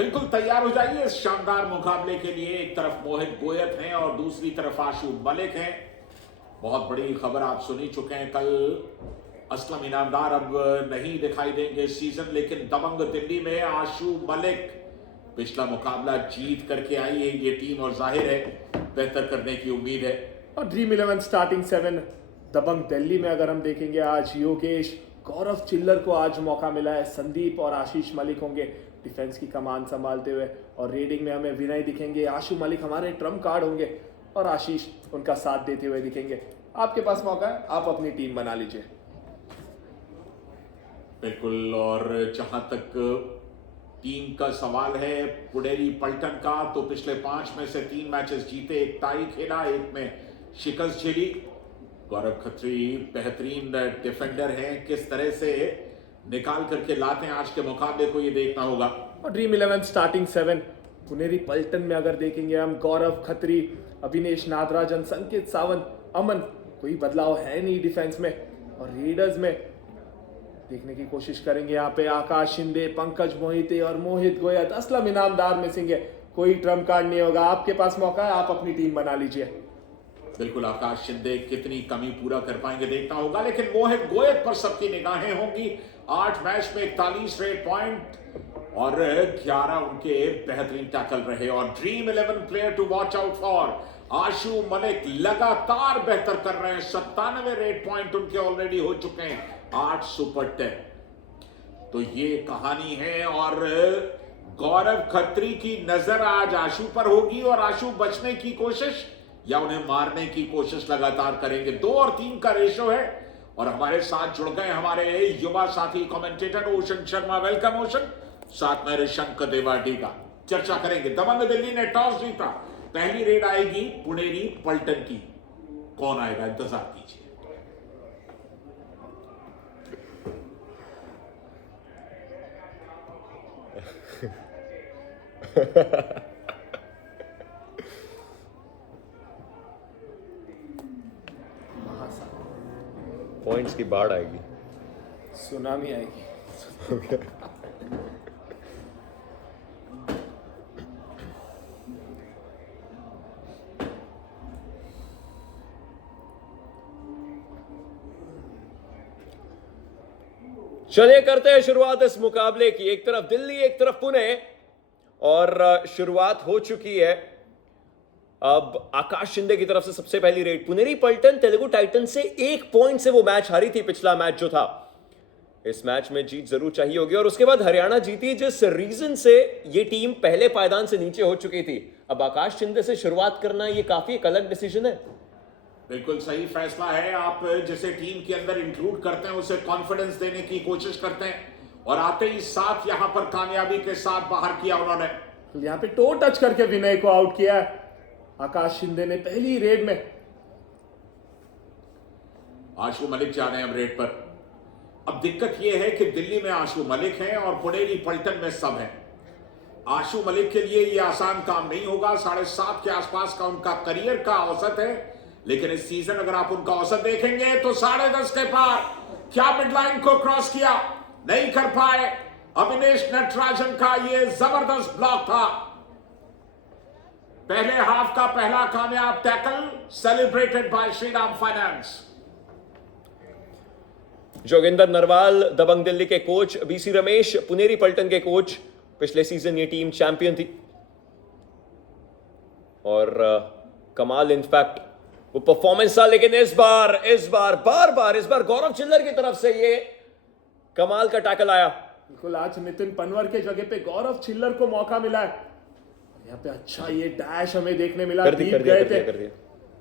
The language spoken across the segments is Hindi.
बिल्कुल तैयार हो जाइए इस शानदार मुकाबले के लिए। एक तरफ मोहित गोयत हैं और दूसरी तरफ आशु मलिक हैं। बहुत बड़ी खबर आप सुन ही चुके हैं। कल असलम इनामदार अब नहीं दिखाई देंगे इस सीजन, लेकिन दबंग दिल्ली में आशु मलिक पिछला मुकाबला जीत करके आई है ये टीम, और जाहिर है बेहतर करने की उम्मीद है। और ड्रीम 11 स्टार्टिंग 7 दबंग दिल्ली में अगर हम देखेंगे, आज योगेश, गौरव चिल्लर को आज मौका मिला है। संदीप और आशीष मलिक होंगे डिफेंस की कमान संभालते हुए, और रेडिंग में हमें विनय दिखेंगे। आशु मलिक हमारे ट्रम्प कार्ड होंगे और आशीष उनका साथ देते हुए दिखेंगे। आपके पास मौका है, आप अपनी टीम बना लीजिए। बिल्कुल, और जहां तक टीम का सवाल है पुडेरी पल्टन का, तो पिछले 5 में से 3 मैचेस जीते, एक टाई खेला, एक में शिकस्त झेली। गौरव खत्री बेहतरीन डिफेंडर हैं, किस तरह से निकाल करके लाते हैं आज के मुकाबले को, ये देखना होगा। और ड्रीम 11 स्टार्टिंग 7 पुनेरी पल्टन में अगर देखेंगे हम, गौरव खत्री, अभिनेश नागराजन, संकेत सावंत, अमन, कोई बदलाव है नहीं डिफेंस में। और रेडर्स में देखने की कोशिश करेंगे यहाँ पे आकाश शिंदे, पंकज मोहिते और मोहित गोयत, असलम इनामदार मिसिंग है। कोई ट्रम्प कार्ड नहीं होगा। आपके पास मौका है, आप अपनी टीम बना लीजिए। बिल्कुल, आकाश शिंदे कितनी कमी पूरा कर पाएंगे देखना होगा, लेकिन मोहित गोयत पर सबकी निगाहें होंगी। 8 मैच में 41 रेड पॉइंट और 11 उनके बेहतरीन टैकल रहे। और dream 11 player to watch out for Ashu Malik लगातार बेहतर कर रहे हैं। 97 रेड पॉइंट उनके ऑलरेडी हो चुके हैं, 8 सुपर 10। तो ये कहानी है, और गौरव खत्री की नजर आज आशु पर होगी, और आशु बचने की कोशिश या उन्हें मारने की कोशिश लगातार करेंगे। 2 और 3 का रेशो है। और हमारे साथ जुड़ गए हमारे युवा साथी commentator ocean Sharma. Welcome ocean. साथ में ऋषंक देवाडी का चर्चा करेंगे। दबंग दिल्ली ने टॉस जीता, पहली रेड आएगी पुनेरी पल्टन की। कौन आएगा, इंतजार कीजिए। पॉइंट्स की बाढ़ आएगी, सुनामी आएगी। चलिए करते हैं शुरुआत इस मुकाबले की। एक तरफ दिल्ली, एक तरफ पुणे, और शुरुआत हो चुकी है। अब आकाश शिंदे की तरफ से सबसे पहली रेड। पुनेरी पल्टन तेलुगु टाइटन से 1 पॉइंट से वो मैच हारी थी, पिछला मैच जो था। इस मैच में जीत जरूर चाहिए होगी, और उसके बाद हरियाणा जीती, जिस रीजन से ये टीम पहले पायदान से नीचे हो चुकी थी। अब आकाश शिंदे से शुरुआत करना ये काफी एक अलग डिसीजन है। बिल्कुल सही फैसला है। आप जिसे टीम के अंदर इंक्लूड करते हैं उसे कॉन्फिडेंस देने की कोशिश करते हैं, और आते ही साथ यहां पर कामयाबी के साथ बाहर किया उन्होंने। यहाँ पे टो टच करके विनय को आउट किया है आकाश शिंदे ने पहली रेड में। आशु मलिक जा रहे हैं अब रेड पर। अब दिक्कत यह है कि दिल्ली में आशु मलिक हैं और पुनेरी पल्टन में सब हैं। आशु मलिक के लिए यह आसान काम नहीं होगा। 7.5 के आसपास का उनका करियर का औसत है, लेकिन इस सीजन अगर आप उनका औसत देखेंगे तो 10.5 के पार। क्या मिडलाइन को क्रॉस किया, नहीं कर पाए। अभिनेश नटराजन का यह जबरदस्त ब्लॉक था। पहले हाफ का पहला कामयाब tackle celebrated by Shriram finance. Joginder Narwal Dabang Delhi के कोच, बीसी रमेश पुनेरी पल्टन के कोच। पिछले सीजन ये टीम चैंपियन थी, और कमाल इनफैक्ट वो परफॉर्मेंस था। लेकिन इस बार गौरव चिल्लर की तरफ से ये कमाल का टैकल आया। बिल्कुल, आज नितिन पनवर के जगह पे गौरव चिल्लर को मौका मिला है। यहाँ पे अच्छा ये डैश हमें देखने मिला। कर दिया।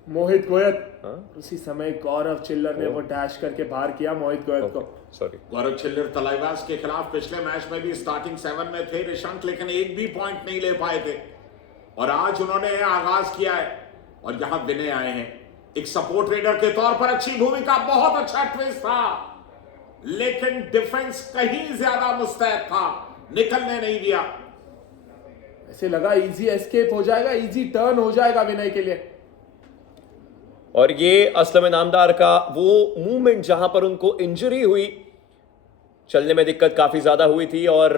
मोहित गोयत, उसी समय गौरव चिल्लर ने वो डैश करके बाहर किया मोहित गोयत को। सॉरी, गौरव चिल्लर तलाईवास के खिलाफ पिछले मैच में भी स्टार्टिंग 7 में थे ऋषंक, लेकिन एक भी पॉइंट नहीं ले पाए थे। और आज उन्होंने आगाज किया है, और यहां विनय आए हैं एक सपोर्ट रेडर के तौर पर। अच्छी भूमिका, बहुत अच्छा ट्विस्ट था, लेकिन डिफेंस कहीं ज्यादा मुस्तैद था, निकलने नहीं दिया। ऐसे लगा इजी एस्केप हो जाएगा, इजी टर्न हो जाएगा विनय के लिए। और ये असलम इनामदार का वो मूवमेंट जहां पर उनको इंजरी हुई, चलने में दिक्कत काफी ज्यादा हुई थी, और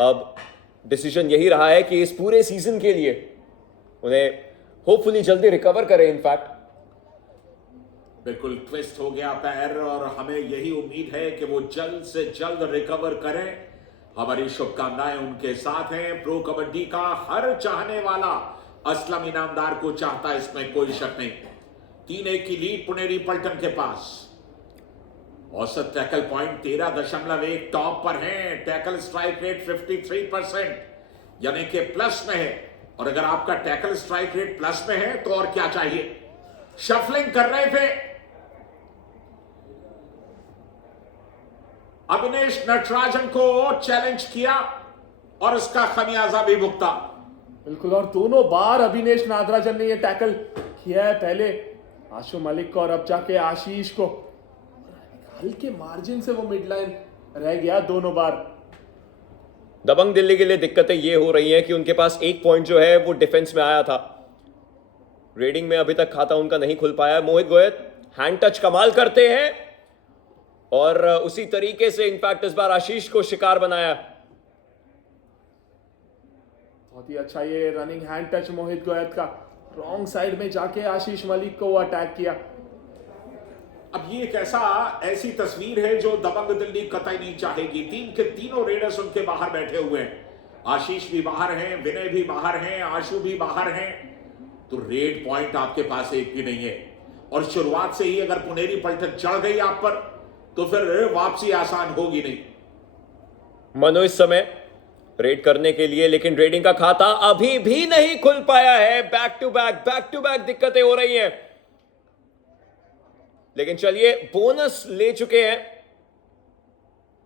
अब डिसीजन यही रहा है कि इस पूरे सीजन के लिए उन्हें होपफुली जल्दी रिकवर करें। इनफैक्ट बिल्कुल ट्विस्ट हो गया पैर और हमें यही उम्मीद है कि वो जल्द से जल्द रिकवर करें। हमारी शुभकामनाएं उनके साथ हैं। प्रो कबड्डी का हर चाहने वाला असलम इनामदार को चाहता है, इसमें कोई शक नहीं। 3-1 की लीड पुनेरी पलटन के पास। औसत टैकल पॉइंट 13.1 टॉप पर हैं। टैकल स्ट्राइक रेट 53% यानी कि प्लस में है। और अगर आपका टैकल स्ट्राइक रेट प्लस में है तो और क्या चाहिए। शफलिंग कर रहे थे अविनेश नटराजन को, चैलेंज किया और उसका खमियाजा भी भुगता। बिल्कुल, और दोनों बार अविनेश नागराजन ने ये टैकल किया है, पहले आशु मलिक को और अब जाके आशीष को। हल्के मार्जिन से वो मिड लाइन रह गया दोनों बार। दबंग दिल्ली के लिए दिक्कतें ये हो रही हैं कि उनके पास एक पॉइंट जो है वो डिफेंस में आया था। रेडिंग में अभी तक खाता उनका नहीं खुल पाया। मोहित गोयत हैंड टच कमाल करते हैं और उसी तरीके से इनफैक्ट इस बार आशीष को शिकार बनाया। बहुत ही अच्छा ये रनिंग हैंड टच मोहित गोयत का। रॉन्ग साइड में जाके आशीष मलिक को वो अटैक किया। अब ये एक ऐसी तस्वीर है जो दबंग दिल्ली कतई नहीं चाहेगी। तीन के तीनों रेडर्स उनके बाहर बैठे हुए हैं। आशीष भी बाहर हैं, विनय भी बाहर हैं, आशु भी बाहर हैं। तो रेड पॉइंट आपके पास एक भी नहीं है। और शुरुआत से ही अगर पुनेरी पलटन चढ़ गई आप पर तो फिर वापसी आसान होगी नहीं। मनो इस समय रेड करने के लिए, लेकिन रेडिंग का खाता अभी भी नहीं खुल पाया है। बैक टू बैक दिक्कतें हो रही हैं। लेकिन चलिए बोनस ले चुके हैं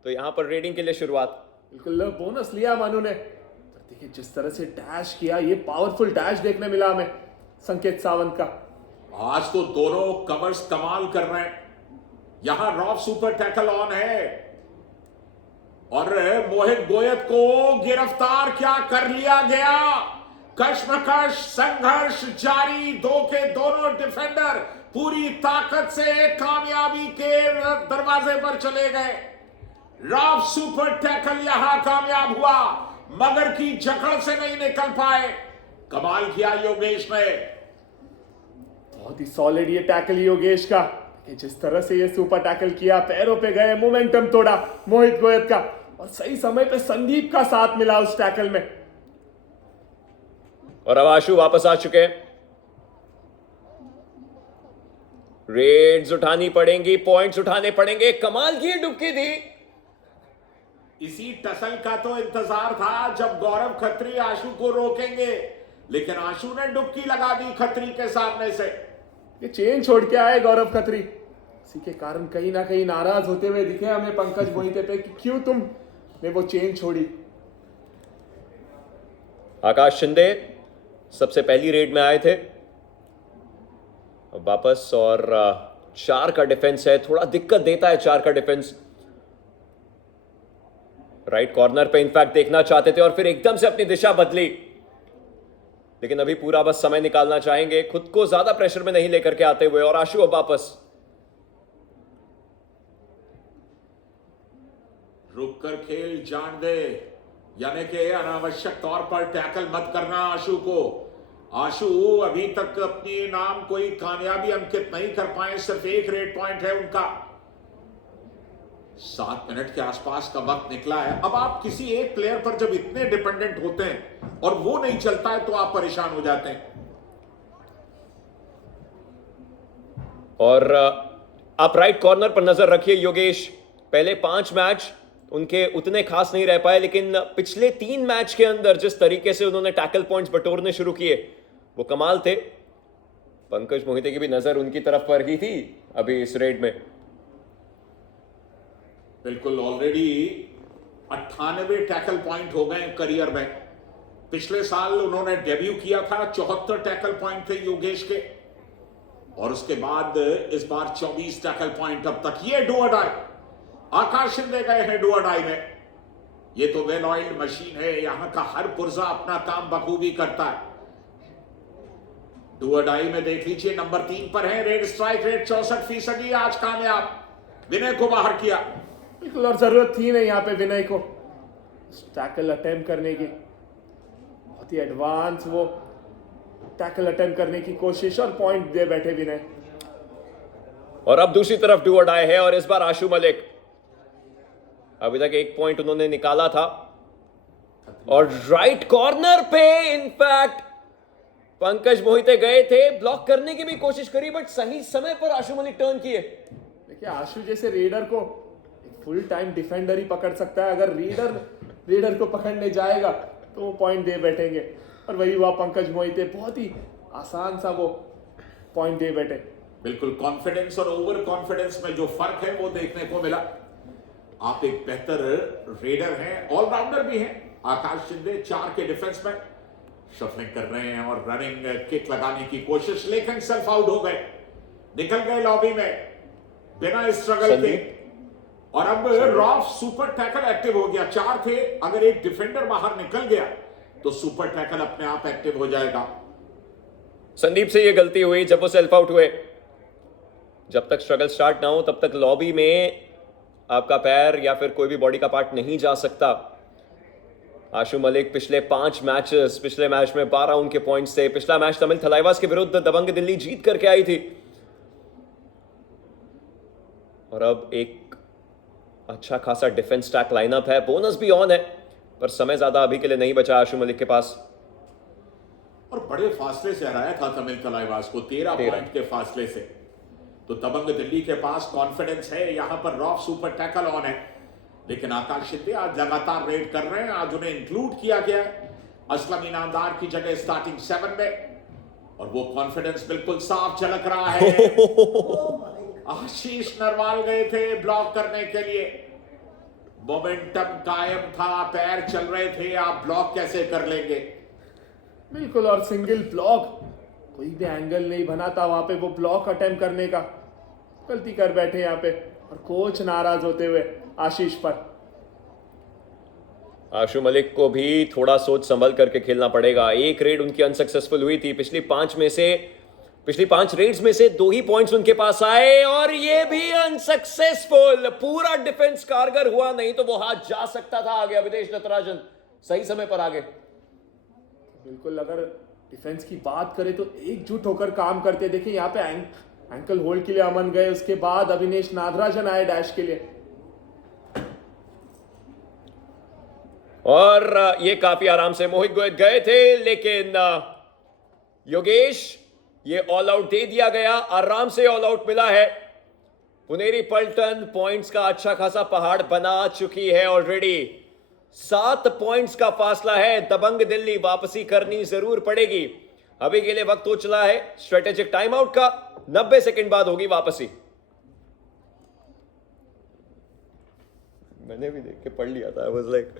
तो यहां पर रेडिंग के लिए शुरुआत। बिल्कुल बोनस लिया मनु ने। तो देखिए जिस तरह से डैश किया, ये पावरफुल डैश देखने मिला हमें संकेत सावंत का। आज तो दोनों कवर्स कमाल कर रहे हैं। यहां रॉफ सुपर टैकल ऑन है और मोहित गोयत को गिरफ्तार क्या कर लिया गया। कश्मकश संघर्ष जारी। दो के दोनों डिफेंडर पूरी ताकत से कामयाबी के दरवाजे पर चले गए। रॉफ सुपर टैकल यहां कामयाब हुआ, मगर की जकड़ से नहीं निकल पाए। कमाल किया योगेश ने। बहुत ही सॉलिड ये टैकल योगेश का। जिस तरह से ये सुपर टैकल किया, पैरों पे गए, मोमेंटम तोड़ा मोहित गोयत का और सही समय पे संदीप का साथ मिला उस टैकल में। और अब आशु वापस आ चुके हैं। रेड्स उठानी पड़ेंगी, पॉइंट्स उठाने पड़ेंगे। कमाल की डुबकी दी। इसी टसल का तो इंतजार था जब गौरव खत्री आशु को रोकेंगे, लेकिन आशु ने डुबकी लगा दी खत्री के सामने से। ये चेन छोड़ के आए गौरव खत्री। इसी के कारण कहीं ना कहीं नाराज होते हुए दिखे हमें पंकज मोहिते पे कि क्यों तुमने वो चेन छोड़ी। आकाश शिंदे सबसे पहली रेड में आए थे, अब वापस। और 4 का डिफेंस है, थोड़ा दिक्कत देता है 4 का डिफेंस। राइट कॉर्नर पे इनफैक्ट देखना चाहते थे और फिर एकदम से अपनी दिशा बदली। लेकिन अभी पूरा बस समय निकालना चाहेंगे, खुद को ज्यादा प्रेशर में नहीं लेकर के आते हुए। और आशु अब वापस। रुक कर खेल जान दे, यानी कि अनावश्यक तौर पर टैकल मत करना आशु को। आशु अभी तक अपनी नाम कोई कामयाबी अंकित नहीं कर पाए। सिर्फ एक रेड पॉइंट है उनका। 7 मिनट के आसपास का वक्त निकला है। अब आप किसी एक प्लेयर पर जब इतने डिपेंडेंट होते हैं और वो नहीं चलता है तो आप परेशान हो जाते हैं। और आप राइट कॉर्नर पर नजर रखिए योगेश। पहले 5 मैच उनके उतने खास नहीं रह पाए, लेकिन पिछले 3 मैच के अंदर जिस तरीके से उन्होंने टैकल पॉइंट्स बटोरने शुरू किए वो कमाल थे। पंकज मोहिते की भी नजर उनकी तरफ पर ही थी अभी इस रेड में। बिल्कुल, ऑलरेडी 98 टैकल पॉइंट हो गए करियर में। पिछले साल उन्होंने डेब्यू किया था, 74 टैकल पॉइंट थे योगेश के। और उसके बाद इस बार 24 टैकल पॉइंट अब तक। ये डू और डाई आकाश शिंदे गए हैं डू और डाई में। ये तो वेल ऑयल्ड मशीन है, यहां का हर पुर्जा अपना काम बखूबी करता है। डू और डाई में देख लीजिए नंबर 3 पर है। Red strike rate 64%। आज कामयाब, विनय को बाहर किया। बिल्कुल, और जरूरत थी नहीं यहाँ पे विनय को। टैकल अटेम्प्ट करने की, बहुत ही एडवांस वो टैकल अटेम्प्ट करने की कोशिश और पॉइंट दे बैठे विनय। और अब दूसरी तरफ डू और डाई है और इस बार आशु मलिक, अभी तक 1 पॉइंट उन्होंने निकाला था और राइट कॉर्नर पे इनफैक्ट पंकज मोहिते गए थे, ब्लॉक करने की भी कोशिश करी बट सही समय पर आशु मलिक टर्न किए। देखिए आशु जैसे रेडर को फुल टाइम डिफेंडर ही पकड़ सकता है, अगर रेडर को पकड़ने जाएगा तो वो पॉइंट दे बैठेंगे, और वही हुआ पंकज मोहिते, बहुत ही आसान सा वो पॉइंट दे बैठे। बिल्कुल, कॉन्फिडेंस और ओवर कॉन्फिडेंस में जो फर्क है वो देखने को मिला। आप एक बेहतर रेडर हैं, ऑलराउंडर भी हैं। आकाश शिंदे 4 के डिफेंस में शफलिंग कर रहे हैं और रनिंग किक लगाने की कोशिश, लेकिन सेल्फ आउट हो गए, निकल गए लॉबी में बिना स्ट्रगल के। और अब रॉफ सुपर टैकल एक्टिव हो गया, 4 थे, अगर एक डिफेंडर बाहर निकल गया तो सुपर टैकल अपने आप एक्टिव हो जाएगा। संदीप से ये गलती हुई जब वो सेल्फ आउट हुए। जब तक स्ट्रगल स्टार्ट ना हो तब तक लॉबी में आपका पैर या फिर कोई भी बॉडी का पार्ट नहीं जा सकता। आशु मलिक पिछले 5 मैचेस, पिछले मैच में 12 उनके पॉइंट्स थे। पिछला मैच तमिल थलाइवास के विरुद्ध दबंग दिल्ली जीत करके आई थी और अब एक अच्छा खासा डिफेंस स्टैक लाइनअप है, बोनस भी ऑन है, पर समय ज्यादा अभी के लिए नहीं बचा आशु मलिक के पास। और बड़े फासले से हराया था तमिल थलाइवास को, 13 पॉइंट के फासले से। तो दबंग दिल्ली के पास कॉन्फिडेंस है, यहां पर रॉफ सुपर टैकल ऑन है, लेकिन आकाश शिंदे आज लगातार रेड कर रहे हैं। आज उन्हें इंक्लूड किया गया है असलम इनामदार की जगह स्टार्टिंग 7 में, और वो कॉन्फिडेंस बिल्कुल साफ झलक रहा है। आशीष नरवाल गए थे ब्लॉक करने के लिए, मोमेंटम कायम था, पैर चल रहे थे, आप ब्लॉक कैसे कर लेंगे? बिल्कुल, और सिंगल ब्लॉक, कोई भी एंगल नहीं बना था वहां पे वो ब्लॉक अटेम्प्ट करने का, गलती कर बैठे यहाँ पे, और कोच नाराज होते हुए आशीष पर। आशु मलिक को भी थोड़ा सोच संभल करके खेलना पड़ेगा। एक रेड उनकी अनसक्सेसफुल हुई थी, पिछली 5 रेड्स में से 2 ही पॉइंट्स उनके पास आए और ये भी अनसक्सेसफुल। पूरा डिफेंस कारगर हुआ नहीं तो वो हाथ जा सकता था आगे। अविनेश नटराजन सही समय पर आगे। बिल्कुल, अगर डिफेंस की बात करें तो एकजुट होकर काम करते। देखिए यहाँ पे एंकल होल्ड के लिए अमन गए, उसके बाद अविनेश नागराजन आए डैश के लिए, और ये काफी आराम से मोहित गोयत गए थे, लेकिन योगेश ये ऑल आउट दे दिया गया। आराम से ऑल आउट मिला है। पुनेरी पल्टन पॉइंट्स का अच्छा खासा पहाड़ बना चुकी है ऑलरेडी। 7 पॉइंट्स का फासला है। दबंग दिल्ली वापसी करनी जरूर पड़ेगी। अभी के लिए वक्त हो चला है स्ट्रेटेजिक टाइम आउट का। 90 सेकंड बाद होगी वापसी। मैंने भी देख के पढ़ लिया था, आई वाज लाइक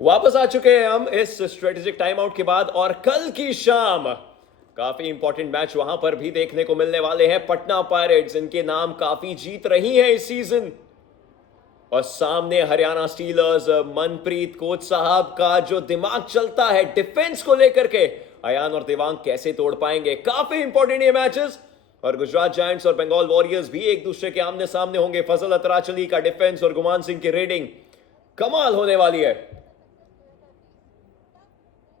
वापस आ चुके हैं हम इस स्ट्रेटेजिक टाइम आउट के बाद, और कल की शाम काफी इंपॉर्टेंट मैच वहां पर भी देखने को मिलने वाले हैं। पटना पायरेट्स, इनके नाम काफी जीत रही है इस सीजन, और सामने हरियाणा स्टीलर्स। मनप्रीत कोच साहब का जो दिमाग चलता है डिफेंस को लेकर के, अयान और देवांग कैसे तोड़ पाएंगे। काफी इंपॉर्टेंट ये मैचेस, और गुजरात जायंट्स और बंगाल वॉरियर्स भी एक दूसरे के आमने सामने होंगे। फजल अतराचली का डिफेंस और गुमान सिंह की रेडिंग कमाल होने वाली है।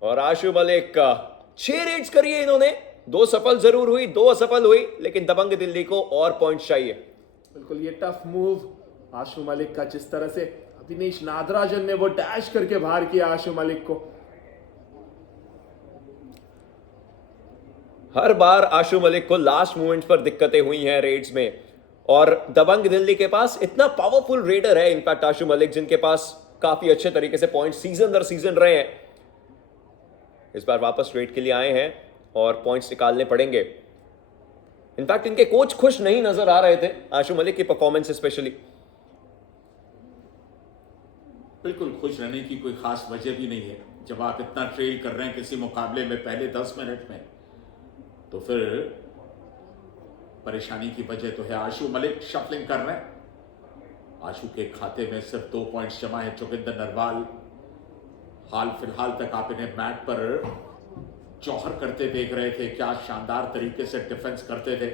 और आशु मलिक का 6 रेड्स करी है इन्होंने, 2 सफल जरूर हुई, 2 असफल हुई, लेकिन दबंग दिल्ली को और पॉइंट्स चाहिए। बिल्कुल, ये टफ मूव आशु मलिक का, जिस तरह से अविनेश नागराजन ने वो डैश करके बाहर किया आशु मलिक को। हर बार आशु मलिक को लास्ट मोमेंट पर दिक्कतें हुई हैं रेड्स में, और दबंग दिल्ली के पास इतना पावरफुल रेडर है इनफैक्ट आशु मलिक, जिनके पास काफी अच्छे तरीके से पॉइंट सीजन दर सीजन रहे हैं। इस बार वापस रेड के लिए आए हैं और पॉइंट्स निकालने पड़ेंगे। इनफैक्ट इनके कोच खुश नहीं नजर आ रहे थे आशु मलिक की परफॉर्मेंस स्पेशली। बिल्कुल खुश रहने की कोई खास वजह भी नहीं है। जब आप इतना ट्रेल कर रहे हैं किसी मुकाबले में पहले 10 मिनट में, तो फिर परेशानी की वजह तो है। आशु मलिक शफलिंग कर रहे हैं। आशु के खाते में सिर्फ 2 पॉइंट्स जमा है। जोगिंदर नरवाल हाल फिलहाल तक आप इन्हें मैट पर जौहर करते देख रहे थे, क्या शानदार तरीके से डिफेंस करते थे।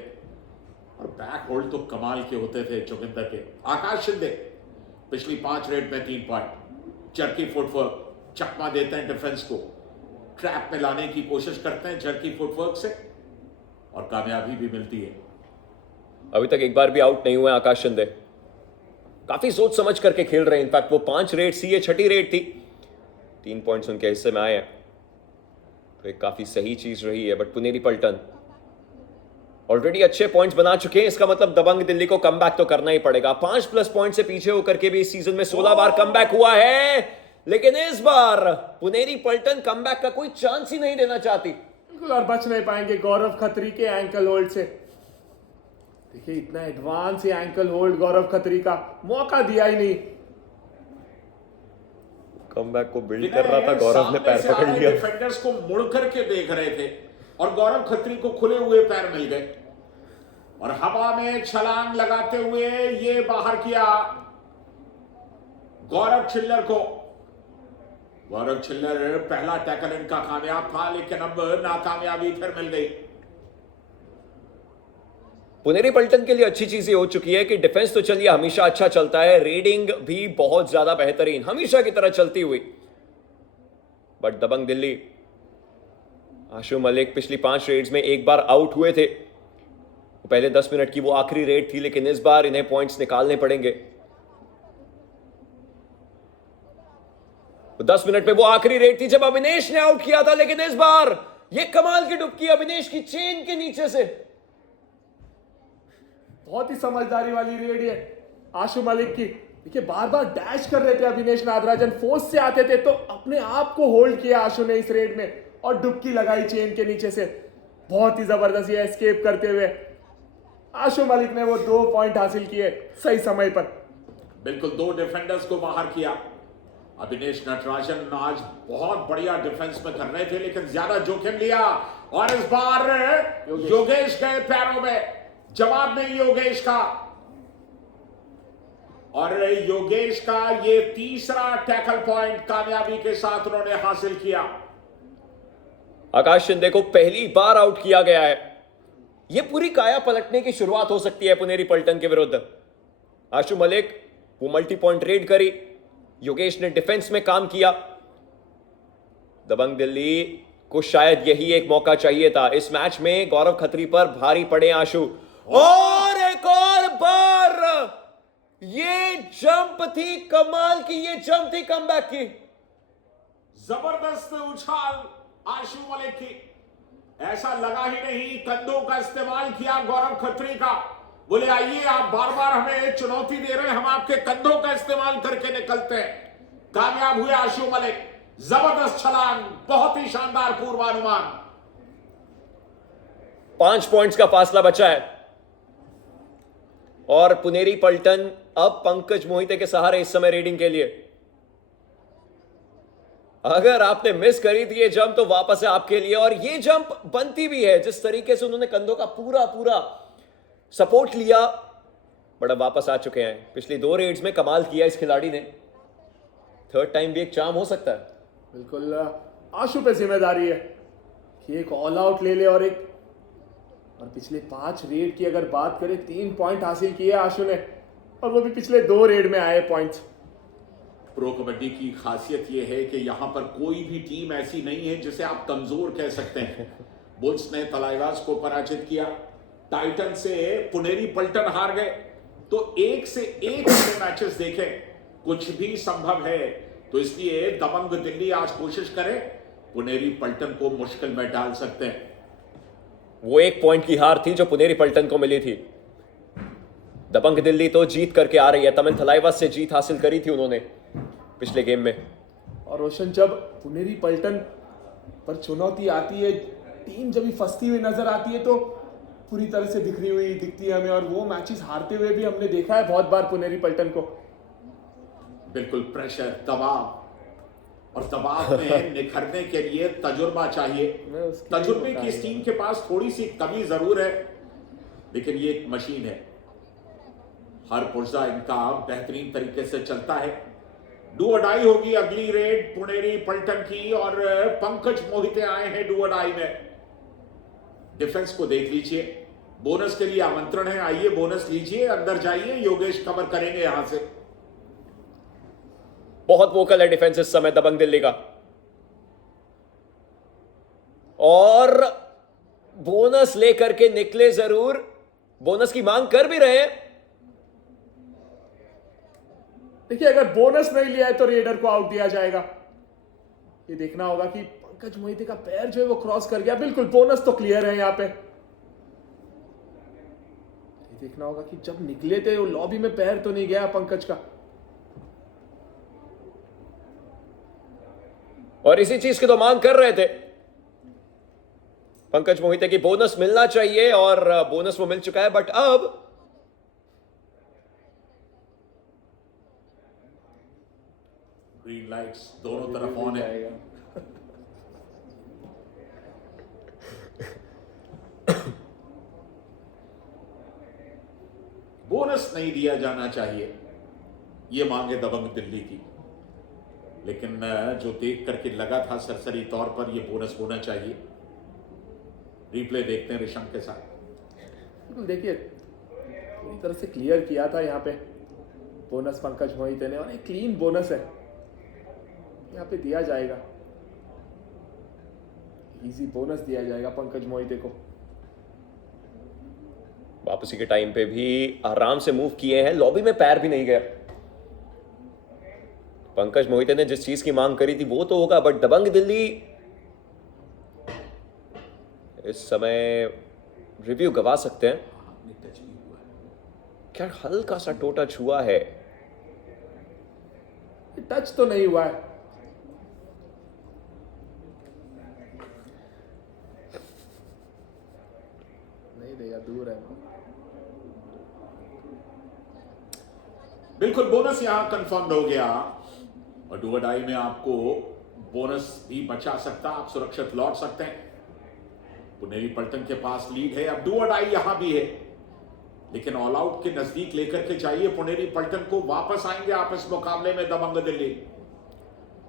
और बैक होल्ड तो कमाल के होते थे जोगिंदर के। आकाश शिंदे पिछली 5 रेड में 3 पॉइंट। जर्की फुटवर्क, चकमा देते हैं डिफेंस को, ट्रैप में लाने की कोशिश करते हैं जर्की फुटवर्क से और कामयाबी भी मिलती है। अभी तक एक बार भी आउट नहीं हुए आकाश शिंदे, काफी सोच समझ करके खेल रहे हैं। इनफैक्ट वो 5 रेड थी, ये 6ठी रेड थी, 3 पॉइंट्स उनके हिस्से में आए हैं, तो एक काफी सही चीज रही है। बट पुनेरी पल्टन ऑलरेडी अच्छे पॉइंट्स बना चुके हैं, इसका मतलब दबंग दिल्ली को कमबैक तो करना ही पड़ेगा। 5+ पॉइंट से पीछे होकर के भी इस सीजन में 16 बार कमबैक हुआ है, लेकिन इस बार पुनेरी पल्टन कमबैक का कोई चांस ही नहीं देना चाहती। बिल्कुल, और बच नहीं पाएंगे गौरव खत्री के एंकल होल्ड से। देखिए इतना एडवांस एंकल होल्ड गौरव खत्री का, मौका दिया ही नहीं। कमबैक को बिल्ड कर रहा था, गौरव ने पैर पकड़ लिया। डिफेंडर्स को मुड़ करके देख रहे थे और गौरव खत्री को खुले हुए पैर मिल गए और हवा में छलांग लगाते हुए ये बाहर किया गौरव छिल्लर को। गौरव छिल्लर पहला टैकल इनका कामयाब था, लेकिन अब नाकामयाबी फिर मिल गई। पुनेरी पल्टन के लिए अच्छी चीज ये हो चुकी है कि डिफेंस तो चलिए हमेशा अच्छा चलता है, रीडिंग भी बहुत ज्यादा बेहतरीन, हमेशा की तरह चलती हुई। बट दबंग दिल्ली, आशु मलिक पिछली 5 रेड्स में एक बार आउट हुए थे। पहले 10 मिनट की वो आखिरी रेड थी, लेकिन इस बार इन्हें पॉइंट्स निकालने पड़ेंगे। 10 मिनट में वो आखिरी रेड थी जब अविनेश ने आउट किया था, लेकिन इस बार ये कमाल की डुबकी अविनेश की चेन के नीचे से। बहुत ही समझदारी वाली रेड है आशु मलिक की। देखिए बार बार डैश कर रहे थे अविनेश नागराजन, फोर्स से आते थे तो अपने आप को होल्ड किया आशु ने इस रेड में और डुबकी लगाई चेन के नीचे से। बहुत ही जबरदस्त ये एस्केप करते हुए आशु मलिक ने वो 2 पॉइंट हासिल किए सही समय पर। बिल्कुल 2 डिफेंडर्स को बाहर किया। अविनेश नटराजन आज बहुत बढ़िया डिफेंस में कर रहे थे, लेकिन ज्यादा जोखिम लिया और इस बार योगेश गए पैरों में। जवाब नहीं योगेश का, और योगेश का ये तीसरा टैकल पॉइंट कामयाबी के साथ उन्होंने हासिल किया। आकाश शिंदे को पहली बार आउट किया गया है। यह पूरी काया पलटने की शुरुआत हो सकती है पुनेरी पल्टन के विरुद्ध। आशु मलिक वो मल्टी पॉइंट रेड करी, योगेश ने डिफेंस में काम किया। दबंग दिल्ली को शायद यही एक मौका चाहिए था इस मैच में। गौरव खत्री पर भारी पड़े आशु, और एक और बार ये जंप थी कमाल की, ये जंप थी कमबैक की। जबरदस्त उछाल आशु मलिक की, ऐसा लगा ही नहीं कंधों का इस्तेमाल किया गौरव खत्री का। बोले आइए आप बार बार हमें चुनौती दे रहे हैं, हम आपके कंधों का इस्तेमाल करके निकलते हैं। कामयाब हुए आशु मलिक, जबरदस्त छलांग, बहुत ही शानदार पूर्वानुमान। 5 पॉइंट्स का फासला बचा है और पुनेरी पल्टन अब पंकज मोहिते के सहारे इस समय रेडिंग के लिए। अगर आपने मिस करी थी ये जंप तो वापस है आपके लिए, और ये जंप बनती भी है जिस तरीके से उन्होंने कंधों का पूरा सपोर्ट लिया। बड़ा वापस आ चुके हैं। पिछली 2 रेड्स में कमाल किया इस खिलाड़ी ने, 3rd टाइम भी एक चार्म हो सकता है। बिल्कुल आशु पे जिम्मेदारी है कि एक ऑल आउट ले ले, और पिछले 5 रेड की अगर बात करें 3 पॉइंट हासिल किए आशु ने, और वो भी पिछले 2 रेड में आए पॉइंट्स। प्रो कबड्डी की खासियत यह है कि यहां पर कोई भी टीम ऐसी नहीं है जिसे आप कमजोर कह सकते हैं। बुल्स ने तलाइवास को पराजित किया, टाइटन से पुनेरी पल्टन हार गए, तो एक से एक मैचेस देखें, कुछ भी संभव है। तो इसलिए दबंग दिल्ली आज कोशिश करे, पुनेरी पल्टन को मुश्किल में डाल सकते हैं। वो 1 पॉइंट की हार थी जो पुनेरी पल्टन को मिली थी। दबंग दिल्ली तो जीत करके आ रही है, तमिल थलाइवास से जीत हासिल करी थी उन्होंने पिछले गेम में। और रोशन, जब पुनेरी पल्टन पर चुनौती आती है, टीम जब भी फंसती हुई नजर आती है तो पूरी तरह से बिखरी हुई दिखती है हमें, और वो मैचेस हारते हुए भी हमने देखा है बहुत बार पुनेरी पल्टन को। बिल्कुल प्रेशर, दबाव, और दबाव में निखरने के लिए तजुर्बा चाहिए। तजुर्बे की इस टीम के पास थोड़ी सी कमी जरूर है, लेकिन ये एक मशीन है। हर पुर्जा इनका बेहतरीन तरीके से चलता है। डू और डाई होगी अगली रेड पुनेरी पल्टन की, और पंकज मोहिते आए हैं डू और डाई में। डिफेंस को देख लीजिए, बोनस के लिए आमंत्रण है, आइए बोनस लीजिए, अंदर जाइए, योगेश कवर करेंगे यहां से। बहुत वोकल है डिफेंस इस समय दबंग दिल्ली का, और बोनस लेकर के निकले जरूर, बोनस की मांग कर भी रहे हैं। देखिए अगर बोनस नहीं लिया है तो रेडर को आउट दिया जाएगा। ये देखना होगा कि पंकज मोहिते का पैर जो है वो क्रॉस कर गया। बिल्कुल बोनस तो क्लियर है यहां पे। ये देखना होगा कि जब निकले थे वो लॉबी में पैर तो नहीं गया पंकज का। और इसी चीज की तो मांग कर रहे थे पंकज मोहिते की, बोनस मिलना चाहिए, और बोनस वो मिल चुका है। बट अब ग्रीन लाइट्स दोनों तरफ ऑन है। बोनस नहीं दिया जाना चाहिए, ये मांगे दबंग दिल्ली की, लेकिन जो देख करके लगा था सरसरी तौर पर ये बोनस होना चाहिए। रिप्ले देखते हैं ऋषभ के साथ। देखिए पूरी तरह से क्लियर किया था यहाँ पे बोनस पंकज मोहिते ने, और एक क्लीन बोनस है, यहाँ पे दिया जाएगा, इजी बोनस दिया जाएगा पंकज मोहिते को। वापसी के टाइम पे भी आराम से मूव किए हैं, लॉबी में पैर भी नहीं गया। पंकज मोहिते ने जिस चीज की मांग करी थी वो तो होगा, बट दबंग दिल्ली इस समय रिव्यू गवा सकते हैं। टच भी हुआ है, क्या हल्का सा टो टच हुआ है, टच तो नहीं हुआ है। नहीं देगा, दूर है। बिल्कुल बोनस यहां कंफर्म हो गया, और डू और डाई में आपको बोनस भी बचा सकता, आप सुरक्षित लौट सकते हैं। पुनेरी पलटन के पास लीड है, अब डू और डाई यहां भी है, लेकिन ऑल आउट के नजदीक लेकर के जाइए पुनेरी पलटन को। वापस आएंगे आप इस मुकाबले में दबंग दिल्ली।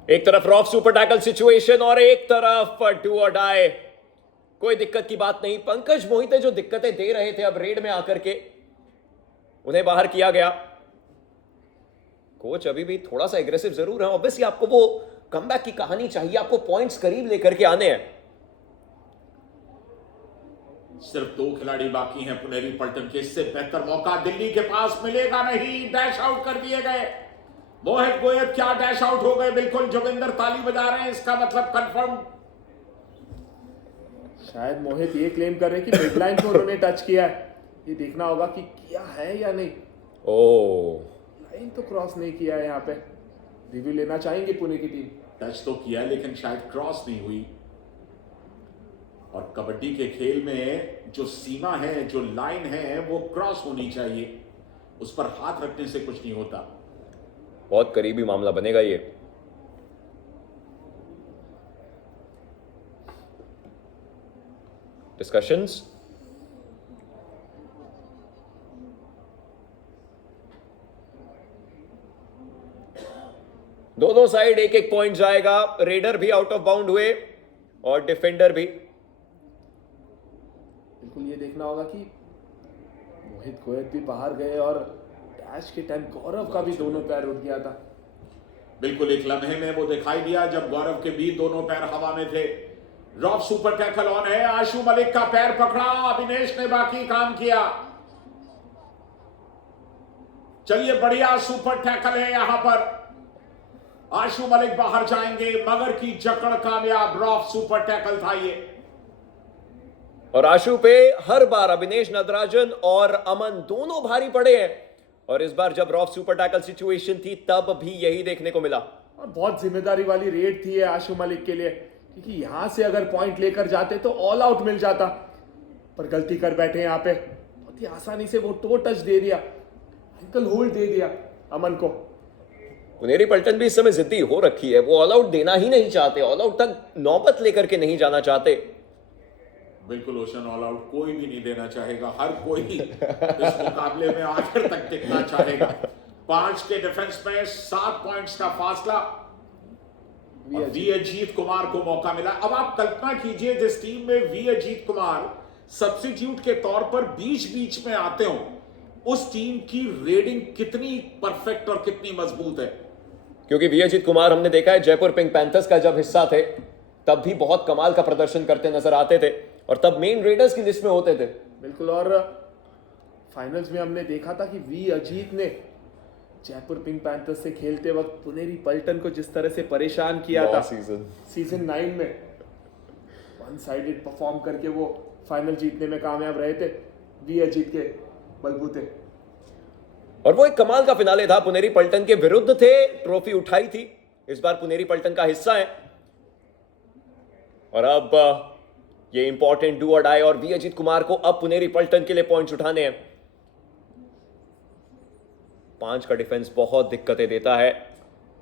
एक तरफ रॉफ सुपर टैकल सिचुएशन और एक तरफ डू और डाई। कोई दिक्कत की बात नहीं, पंकज मोहिते जो दिक्कतें दे रहे थे अब रेड में आकर के उन्हें बाहर किया गया। कोच अभी भी थोड़ा सा एग्रेसिव जरूर है, ऑब्वियसली आपको वो कमबैक की कहानी चाहिए, आपको पॉइंट्स करीब लेकर के आने हैं। सिर्फ 2 खिलाड़ी बाकी हैं पुनेरी पलटन के, इससे बेहतर मौका दिल्ली के पास मिलेगा नहीं। डैश आउट कर दिए गए मोहित गोयत, क्या डैश आउट हो गए। बिल्कुल जोगिंदर ताली बजा रहे हैं, इसका मतलब कंफर्म। शायद मोहित ये क्लेम कर रहे हैं कि मिडलाइन को उन्होंने टच किया है। ये देखना होगा कि किया है या नहीं। ओ, लाइन तो क्रॉस नहीं किया है, यहाँ पे रिव्यू लेना चाहेंगे पुणे की टीम। टच तो किया लेकिन शायद क्रॉस नहीं हुई, और कबड्डी के खेल में जो सीमा है, जो लाइन है, वो क्रॉस होनी चाहिए, उस पर हाथ रखने से कुछ नहीं होता। बहुत करीबी मामला बनेगा ये। डिस्कशंस दोनों साइड एक एक पॉइंट जाएगा। रेडर भी आउट ऑफ बाउंड हुए और डिफेंडर भी। बिल्कुल ये देखना होगा कि मोहित गोयत भी बाहर गए, और डैश के टाइम गौरव का भी दोनों पैर उठ गया था। बिल्कुल एक लम्हे में वो दिखाई दिया जब गौरव के भी दोनों पैर हवा में थे। रॉफ सुपर टैकल ऑन है, आशु मलिक का पैर पकड़ा, अविनेश ने बाकी काम किया। चलिए बढ़िया सुपर टैकल है यहां पर। आशु मलिक बाहर जाएंगे, मगर की जकड़ कामयाब। रॉफ सुपर टैकल था ये, और आशु पे हर बार अविनेश नटराजन और अमन दोनों भारी पड़े हैं, और इस बार जब रॉफ सुपर टैकल सिचुएशन थी तब भी यही देखने को मिला। और बहुत जिम्मेदारी वाली रेड थी आशु मलिक के लिए, क्योंकि यहां से अगर पॉइंट लेकर जाते तो ऑल आउट मिल जाता, पर गलती कर बैठे यहाँ पे। बहुत ही आसानी से वो टो टच दे दिया, एंकल होल्ड दे दिया अमन को। पुनेरी पलटन भी इस समय जिद्दी हो रखी है, वो ऑल आउट देना ही नहीं चाहते, ऑल आउट तक नौबत लेकर के नहीं जाना चाहते। बिल्कुल ओशन ऑल आउट कोई भी नहीं देना चाहेगा, हर कोई इस मुकाबले में आखिर तक टिकना चाहेगा। 5 के डिफेंस में 7 पॉइंट्स का फासला। वी अजीत कुमार को मौका मिला। अब आप कल्पना कीजिए जिस टीम में वी अजीत कुमार सब्स्टिट्यूट के तौर पर बीच बीच में आते हो, उस टीम की रेडिंग कितनी परफेक्ट और कितनी मजबूत है। क्योंकि वी अजीत कुमार हमने देखा है जयपुर पिंक पैंथर्स का जब हिस्सा थे तब भी बहुत कमाल का प्रदर्शन करते नजर आते थे और तब मेन रेडर्स की लिस्ट में होते थे। बिल्कुल। और फाइनल्स में हमने देखा था कि वी अजीत ने जयपुर पिंक पैंथर्स से खेलते वक्त पुनेरी पल्टन को जिस तरह से परेशान किया था सीजन 9 में, वन साइडेड परफॉर्म करके वो फाइनल जीतने में कामयाब रहे थे वी अजीत के बलबूते। और वो एक कमाल का फिनाले था, पुनेरी पल्टन के विरुद्ध थे, ट्रॉफी उठाई थी, इस बार पुनेरी पल्टन का हिस्सा है। और अब ये इंपॉर्टेंट डू और डाई और वी अजीत कुमार को अब पुनेरी पल्टन के लिए पॉइंट्स उठाने हैं। 5 का डिफेंस बहुत दिक्कतें देता है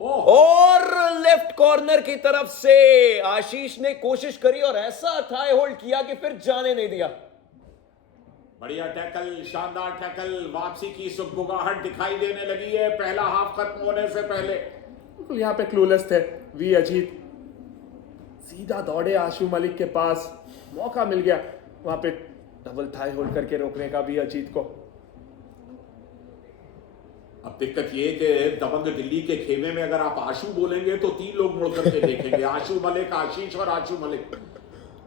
और लेफ्ट कॉर्नर की तरफ से आशीष ने कोशिश करी और ऐसा थाई होल्ड किया कि फिर जाने नहीं दिया। बढ़िया टैकल, शानदार टैकल, वापसी की सुगबुगाहट दिखाई देने लगी है पहला हाफ खत्म होने से पहले। बिल्कुल यहाँ पे क्लूलेस थे वी अजीत, सीधा दौड़े आशु मलिक के पास, मौका मिल गया वहां पे डबल थाई होल्ड करके रोकने का वी अजीत को। अब दिक्कत ये कि दबंग दिल्ली के खेमे में अगर आप आशु बोलेंगे तो 3 लोग मुड़ करके देखेंगे, आशु मलिक, आशीष और आशु मलिक।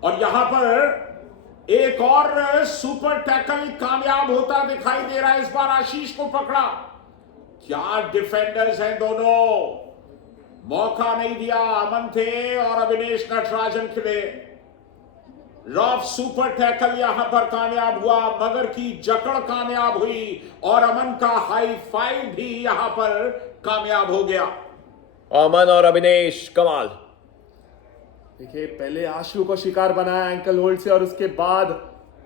और यहां पर एक और सुपर टैकल कामयाब होता दिखाई दे रहा है, इस बार आशीष को पकड़ा। क्या डिफेंडर्स हैं दोनों, मौका नहीं दिया। अमन थे और अविनेश नटराजन खिले। रफ सुपर टैकल यहां पर कामयाब हुआ, मगर की जकड़ कामयाब हुई और अमन का हाई फाइव भी यहां पर कामयाब हो गया। अमन और अविनेश कमाल। देखिए पहले आशु को शिकार बनाया एंकल होल्ड से और उसके बाद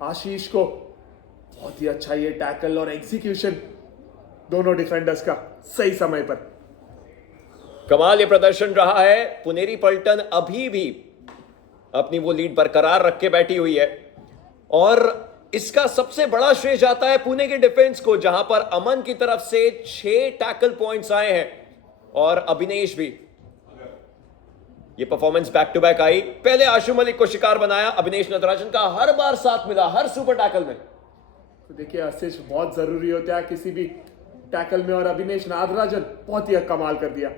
आशीष को। बहुत ही अच्छा ये टैकल और एग्जीक्यूशन दोनों डिफेंडर्स का सही समय पर। कमाल ये प्रदर्शन रहा है। पुनेरी पल्टन अभी भी अपनी वो लीड बरकरार रख के बैठी हुई है और इसका सबसे बड़ा श्रेय जाता है पुणे के डिफेंस को, जहां पर अमन की तरफ से 6 टैकल पॉइंट्स आए हैं और अविनेश भी। ये परफॉर्मेंस बैक टू बैक आई। पहले आशु मलिक को शिकार बनाया, अविनेश नटराजन का हर बार साथ मिला हर सुपर टैकल में। तो देखिए असिस्ट बहुत जरूरी होता है किसी भी टैकल में और अविनेश नागराजन बहुत ही कमाल कर दिया।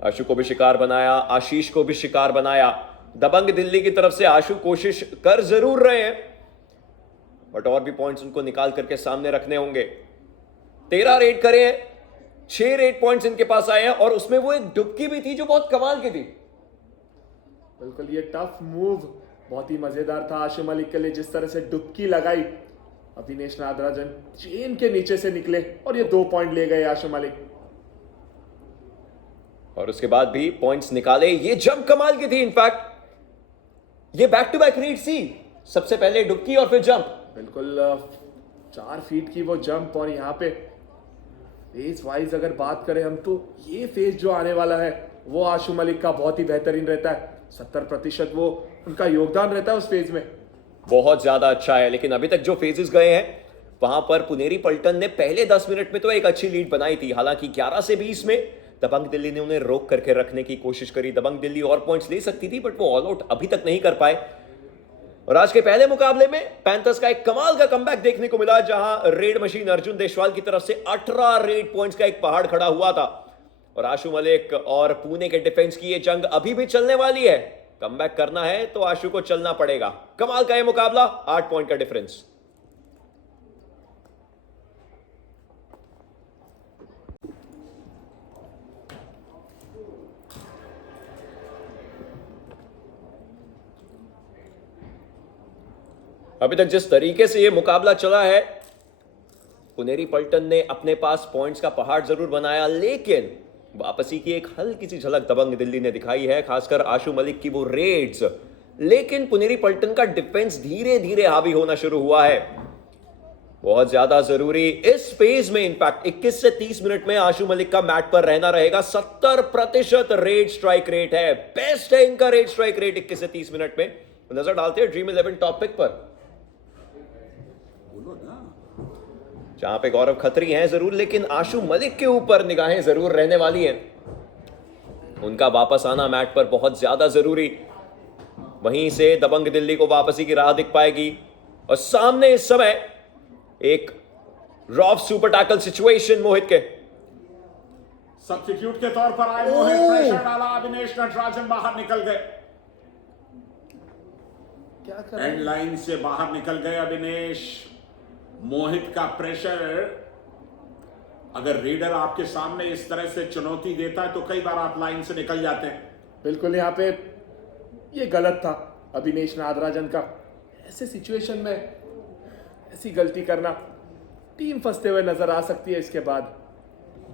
आशु को भी शिकार बनाया, आशीष को भी शिकार बनाया। दबंग दिल्ली की तरफ से आशु कोशिश कर जरूर रहे हैं बट और भी पॉइंट्स उनको निकाल करके सामने रखने होंगे। 13 रेड करे हैं, 6 रेड पॉइंट्स इनके पास आए हैं और उसमें वो एक डुबकी भी थी जो बहुत कमाल की थी। बिल्कुल ये टफ मूव बहुत ही मजेदार था आशु मलिक के लिए, जिस तरह से डुबकी लगाई। अविनेश नागराजन चेन के नीचे से निकले और ये 2 पॉइंट ले गए आशु मलिक। और उसके बाद भी पॉइंट्स निकाले। ये जंप कमाल की थी। इनफैक्ट ये बैक टू बैक रीड थी, सबसे पहले डुबकी और फिर जंप। बिल्कुल 4 फीट की वो जंप। और यहाँ पे फेज वाइज अगर बात करें हम तो ये फेज जो आने वाला है वो आशु मलिक का बहुत ही बेहतरीन रहता है। 70% वो उनका योगदान रहता है उस फेज में, बहुत ज्यादा अच्छा है। लेकिन अभी तक जो फेजेस गए हैं वहां पर पुनेरी पल्टन ने पहले 10 मिनट में तो एक अच्छी लीड बनाई थी। हालांकि 11 से 20 में दबंग दिल्ली ने उन्हें रोक करके रखने की कोशिश करी। दबंग दिल्ली और पॉइंट्स ले सकती थी बट वो ऑल आउट अभी तक नहीं कर पाए। और आज के पहले मुकाबले में पैंथर्स का एक कमाल का कमबैक देखने को मिला, जहां रेड मशीन अर्जुन देशवाल की तरफ से 18 रेड पॉइंट्स का एक पहाड़ खड़ा हुआ था। और आशु मलिक और पुणे के डिफेंस की ये जंग अभी भी चलने वाली है। कमबैक करना है तो आशु को चलना पड़ेगा। कमाल का ये मुकाबला, 8 पॉइंट का डिफरेंस। अभी तक जिस तरीके से ये मुकाबला चला है, पुनेरी पल्टन ने अपने पास पॉइंट्स का पहाड़ जरूर बनाया, लेकिन वापसी की एक हल्की सी झलक दबंग दिल्ली ने दिखाई है, खासकर आशु मलिक की वो रेड्स। लेकिन पुनेरी पल्टन का डिफेंस धीरे धीरे हावी होना शुरू हुआ है, बहुत ज्यादा जरूरी इस फेज में। इनफैक्ट 21 से 30 मिनट में आशु मलिक का मैट पर रहना रहेगा। 70% रेड स्ट्राइक रेट है, बेस्ट है इनका रेड स्ट्राइक रेट 21 से 30 मिनट में। नजर डालते हैं ड्रीम 11 टॉप पिक पर, जहां पे गौरव खत्री हैं जरूर, लेकिन आशु मलिक के ऊपर निगाहें जरूर रहने वाली हैं। उनका वापस आना मैट पर बहुत ज्यादा जरूरी। वहीं से दबंग दिल्ली को वापसी की राह दिख पाएगी। और सामने इस समय एक रॉफ सुपर टैकल सिचुएशन मोहित के। सब्स्टिट्यूट के तौर पर आए मोहित, प्रेशर डाला, अविनेश नटराजन बाहर निकल गए, क्या कर एंड लाइन से बाहर निकल गए अविनेश। मोहित का प्रेशर, अगर रीडर आपके सामने इस तरह से चुनौती देता है तो कई बार आप लाइन से निकल जाते हैं। बिल्कुल, यहाँ पे ये गलत था अविनेश नागराजन का। ऐसे सिचुएशन में ऐसी गलती करना, टीम फंसते हुए नजर आ सकती है इसके बाद।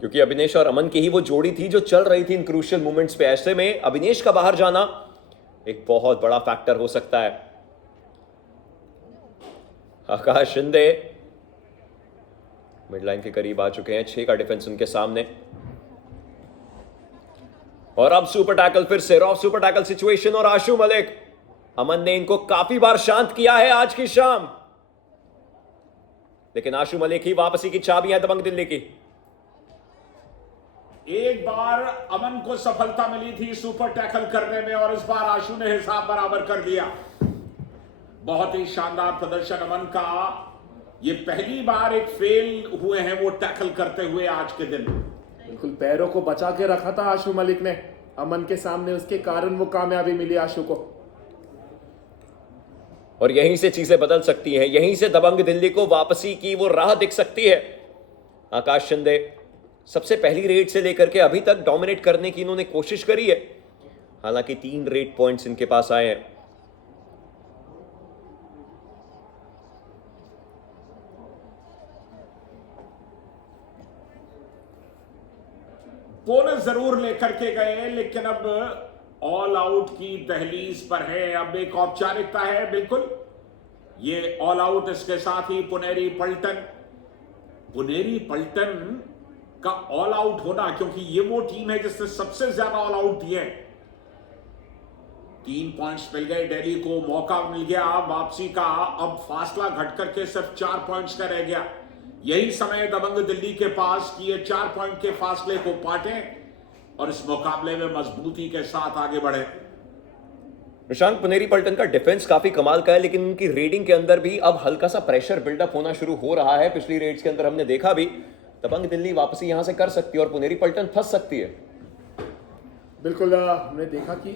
क्योंकि अविनेश और अमन की ही वो जोड़ी थी जो चल रही थी इन क्रूशियल मोमेंट्स पे। ऐसे में अविनेश का बाहर जाना एक बहुत बड़ा फैक्टर हो सकता है। आकाश शिंदे मिडलाइन के करीब आ चुके हैं, 6 का डिफेंस उनके सामने। और अब सुपर टैकल, फिर से रॉफ सुपर टैकल सिचुएशन और आशु मलिक। अमन ने इनको काफी बार शांत किया है आज की शाम, लेकिन आशु मलिक ही वापसी की चाबी है दबंग दिल्ली की। एक बार अमन को सफलता मिली थी सुपर टैकल करने में और इस बार आशु ने हिसाब बराबर कर दिया। बहुत ही शानदार प्रदर्शन अमन का। ये पहली बार एक फेल हुए हैं वो टैकल करते हुए आज के दिन। बिल्कुल पैरों को बचा के रखा था आशु मलिक ने अमन के सामने, उसके कारण वो कामयाबी मिली आशु को। और यहीं से चीजें बदल सकती हैं, यहीं से दबंग दिल्ली को वापसी की वो राह दिख सकती है। आकाश शिंदे सबसे पहली रेड से लेकर के अभी तक डोमिनेट करने की इन्होंने कोशिश करी है, हालांकि 3 रेड पॉइंट्स इनके पास आए हैं। बोनस जरूर लेकर के गए, लेकिन अब ऑल आउट की दहलीज पर है। अब एक औपचारिकता है, बिल्कुल ये ऑल आउट, इसके साथ ही पुनेरी पल्टन का ऑल आउट होना, क्योंकि ये वो टीम है जिसने सबसे ज्यादा ऑल आउट दिए। 3 पॉइंट्स मिल गए दिल्ली को, मौका मिल गया वापसी का। अब फासला घट करके सिर्फ 4 पॉइंट्स का रह गया। यही समय दबंग दिल्ली के पास कि ये 4 पॉइंट के फासले को पाटें और इस मुकाबले में मजबूती के साथ आगे बढ़े। प्रशांत, पुनेरी पल्टन का डिफेंस काफी कमाल का है, लेकिन उनकी रेडिंग के अंदर भी अब हल्का सा प्रेशर बिल्डअप होना शुरू हो रहा है। पिछली रेड्स के अंदर हमने देखा भी, दबंग दिल्ली वापसी यहां से कर सकती है और पुनेरी पल्टन फंस सकती है। बिल्कुल, हमने देखा कि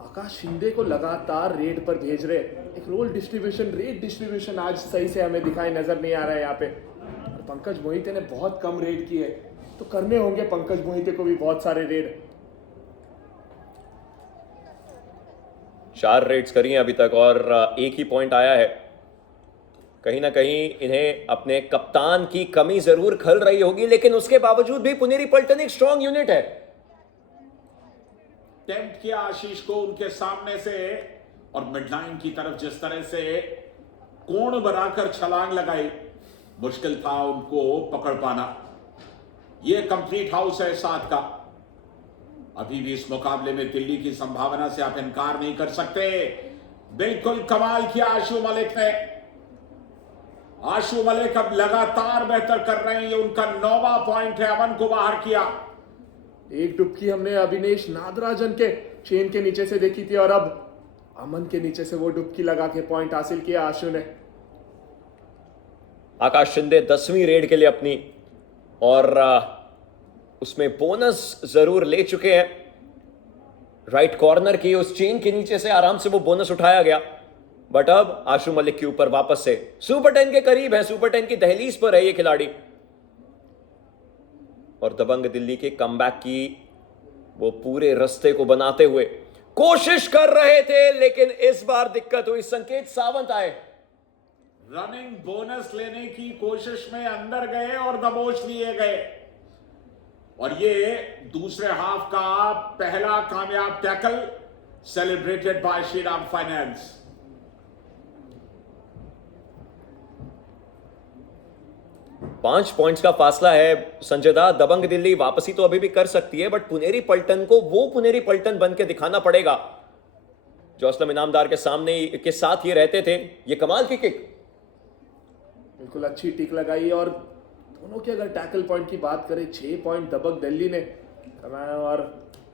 आकाश शिंदे को लगातार रेड पर भेज रहे। एक रोल डिस्ट्रीब्यूशन, रेड डिस्ट्रीब्यूशन आज सही से हमें दिखाई नजर नहीं आ रहा है यहाँ पे। और पंकज मोहिते ने बहुत कम रेड किए, तो करने होंगे पंकज मोहिते को भी बहुत सारे रेड। 4 रेड्स करी हैं अभी तक और एक ही पॉइंट आया है। कहीं ना कहीं इन्हें अपने कप्तान की कमी जरूर खल रही होगी, लेकिन उसके बावजूद भी पुनेरी पल्टन एक स्ट्रॉन्ग यूनिट है। टेम्प्ट किया आशीष को उनके सामने से, और मिडलाइन की तरफ जिस तरह से कोण बनाकर छलांग लगाई, मुश्किल था उनको पकड़ पाना। यह कंप्लीट हाउस है 7 का। अभी भी इस मुकाबले में दिल्ली की संभावना से आप इनकार नहीं कर सकते। बिल्कुल कमाल किया आशु मलिक ने। आशु मलिक अब लगातार बेहतर कर रहे हैं, ये उनका 9वां पॉइंट है। अमन को बाहर किया। एक डुबकी हमने अविनेश नागराजन के चेन के नीचे से देखी थी और अब अमन के नीचे से वो डुबकी लगा के पॉइंट हासिल किया आशु ने। आकाश शिंदे 10वीं रेड के लिए अपनी, और उसमें बोनस जरूर ले चुके हैं। राइट कॉर्नर की उस चेन के नीचे से आराम से वो बोनस उठाया गया, बट अब आशु मलिक के ऊपर वापस से सुपर 10 के करीब है, सुपर 10 की दहलीज पर है ये खिलाड़ी। और दबंग दिल्ली के कमबैक की वो पूरे रास्ते को बनाते हुए कोशिश कर रहे थे, लेकिन इस बार दिक्कत हुई। संकेत सावंत आए, रनिंग बोनस लेने की कोशिश में अंदर गए और दबोच लिए गए, और ये दूसरे हाफ का पहला कामयाब tackle celebrated by Shriram finance. पांच पॉइंट्स का फासला है संजय दा। दबंग दिल्ली वापसी तो अभी भी कर सकती है, बट पुनेरी पल्टन को वो पुनेरी पल्टन बन के दिखाना पड़ेगा जो असलम इनामदार के सामने के साथ ये रहते थे। ये कमाल की किक, बिल्कुल अच्छी टिक लगाई। और दोनों के अगर टैकल पॉइंट की बात करें, 6 पॉइंट दबंग दिल्ली ने कमाया और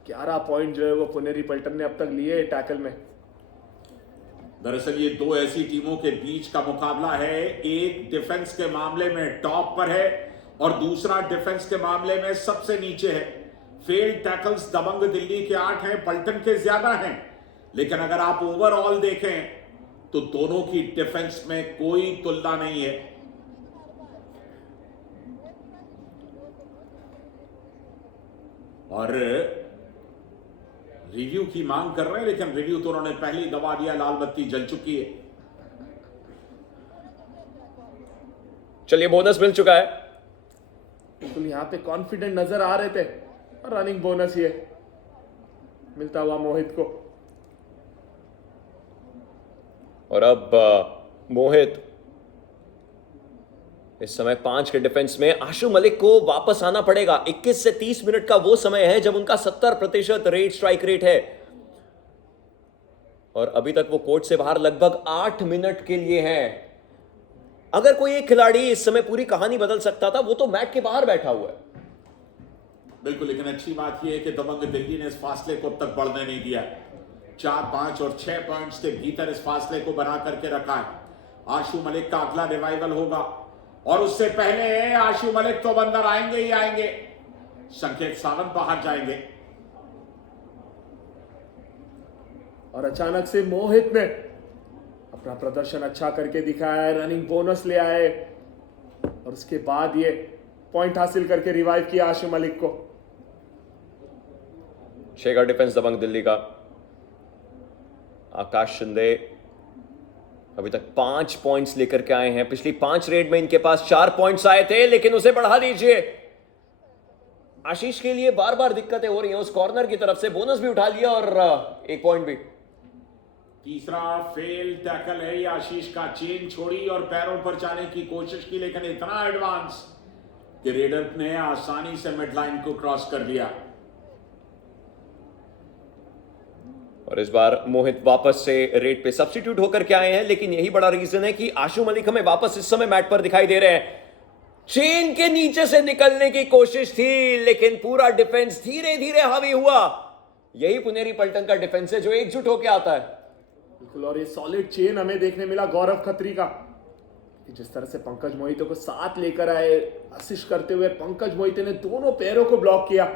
11 पॉइंट जो है वो पुनेरी पल्टन ने अब तक लिए टैकल में। दरअसल ये दो ऐसी टीमों के बीच का मुकाबला है। एक डिफेंस के मामले में टॉप पर है और दूसरा डिफेंस के मामले में सबसे नीचे है। फेल्ड टैकल्स दबंग दिल्ली के 8 हैं, पलटन के ज्यादा हैं, लेकिन अगर आप ओवरऑल देखें तो दोनों की डिफेंस में कोई तुलना नहीं है। और रिव्यू की मांग कर रहे हैं, लेकिन रिव्यू तो उन्होंने पहले ही दबा दिया, लाल बत्ती जल चुकी है। चलिए बोनस मिल चुका है। बिल्कुल यहां पे कॉन्फिडेंट नजर आ रहे थे और रनिंग बोनस ये मिलता हुआ मोहित को। और अब मोहित इस समय 5 के डिफेंस में। आशु मलिक को वापस आना पड़ेगा। 21 से 30 मिनट का वो समय है जब उनका 70% रेट स्ट्राइक रेट है और अभी तक वो कोर्ट से बाहर लगभग 8 मिनट के लिए है। अगर कोई एक खिलाड़ी इस समय पूरी कहानी बदल सकता था वो तो मैट के बाहर बैठा हुआ है। बिल्कुल, लेकिन अच्छी बात यह है कि दबंग दिल्ली ने इस फासले को अब तक बढ़ने नहीं दिया। 4, 5 और 6 पॉइंट्स के भीतर इस फासले को बना करके रखा है। आशु मलिक का अगला रिवाइवल होगा और उससे पहले आशु मलिक तो अंदर आएंगे ही आएंगे। संकेत सावंत बाहर जाएंगे और अचानक से मोहित ने अपना प्रदर्शन अच्छा करके दिखाया है, रनिंग बोनस ले आए और उसके बाद ये पॉइंट हासिल करके रिवाइव किया आशु मलिक को। 6 का डिफेंस दबंग दिल्ली का। आकाश शिंदे अभी तक 5 पॉइंट्स लेकर के आए हैं। पिछली 5 रेड में इनके पास 4 पॉइंट्स आए थे, लेकिन उसे बढ़ा दीजिए। आशीष के लिए बार बार दिक्कतें हो रही हैं। उस कॉर्नर की तरफ से बोनस भी उठा लिया और 1 पॉइंट भी। तीसरा फेल टैकल है ये आशीष का। चेन छोड़ी और पैरों पर जाने की कोशिश की, लेकिन इतना एडवांस कि रेडर ने आसानी से मिड लाइन को क्रॉस कर लिया। और इस बार मोहित वापस से रेड पे सब्स्टिट्यूट होकर के आए हैं, लेकिन यही बड़ा रीजन है कि आशु मलिक हमें वापस इस समय मैट पर दिखाई दे रहे हैं। चेन के नीचे से निकलने की कोशिश थी, लेकिन पूरा डिफेंस धीरे धीरे हावी हुआ। यही पुनेरी पलटन का डिफेंस है जो एकजुट होकर आता है। बिल्कुल, और ये सॉलिड चेन हमें देखने मिला गौरव खत्री का, कि जिस तरह से पंकज मोहिते को साथ लेकर आए, असिस्ट करते हुए पंकज मोहिते ने दोनों पैरों को ब्लॉक किया।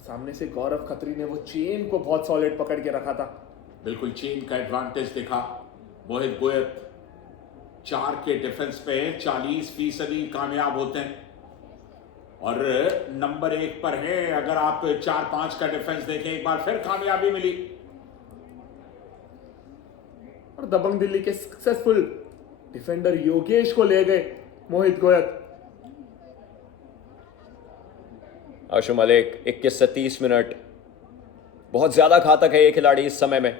सामने से गौरव खत्री ने वो चेन को बहुत सॉलिड पकड़ के रखा था। बिल्कुल चेन का एडवांटेज दिखा। मोहित गोयत 4 के डिफेंस पे 40% कामयाब होते हैं और नंबर 1 पर है। अगर आप 4-5 का डिफेंस देखें, एक बार फिर कामयाबी मिली। और दबंग दिल्ली के सक्सेसफुल डिफेंडर योगेश को ले गए मोहित गोयत। आशु मलिक 21 से 30 मिनट, बहुत ज्यादा घातक है ये खिलाड़ी इस समय में।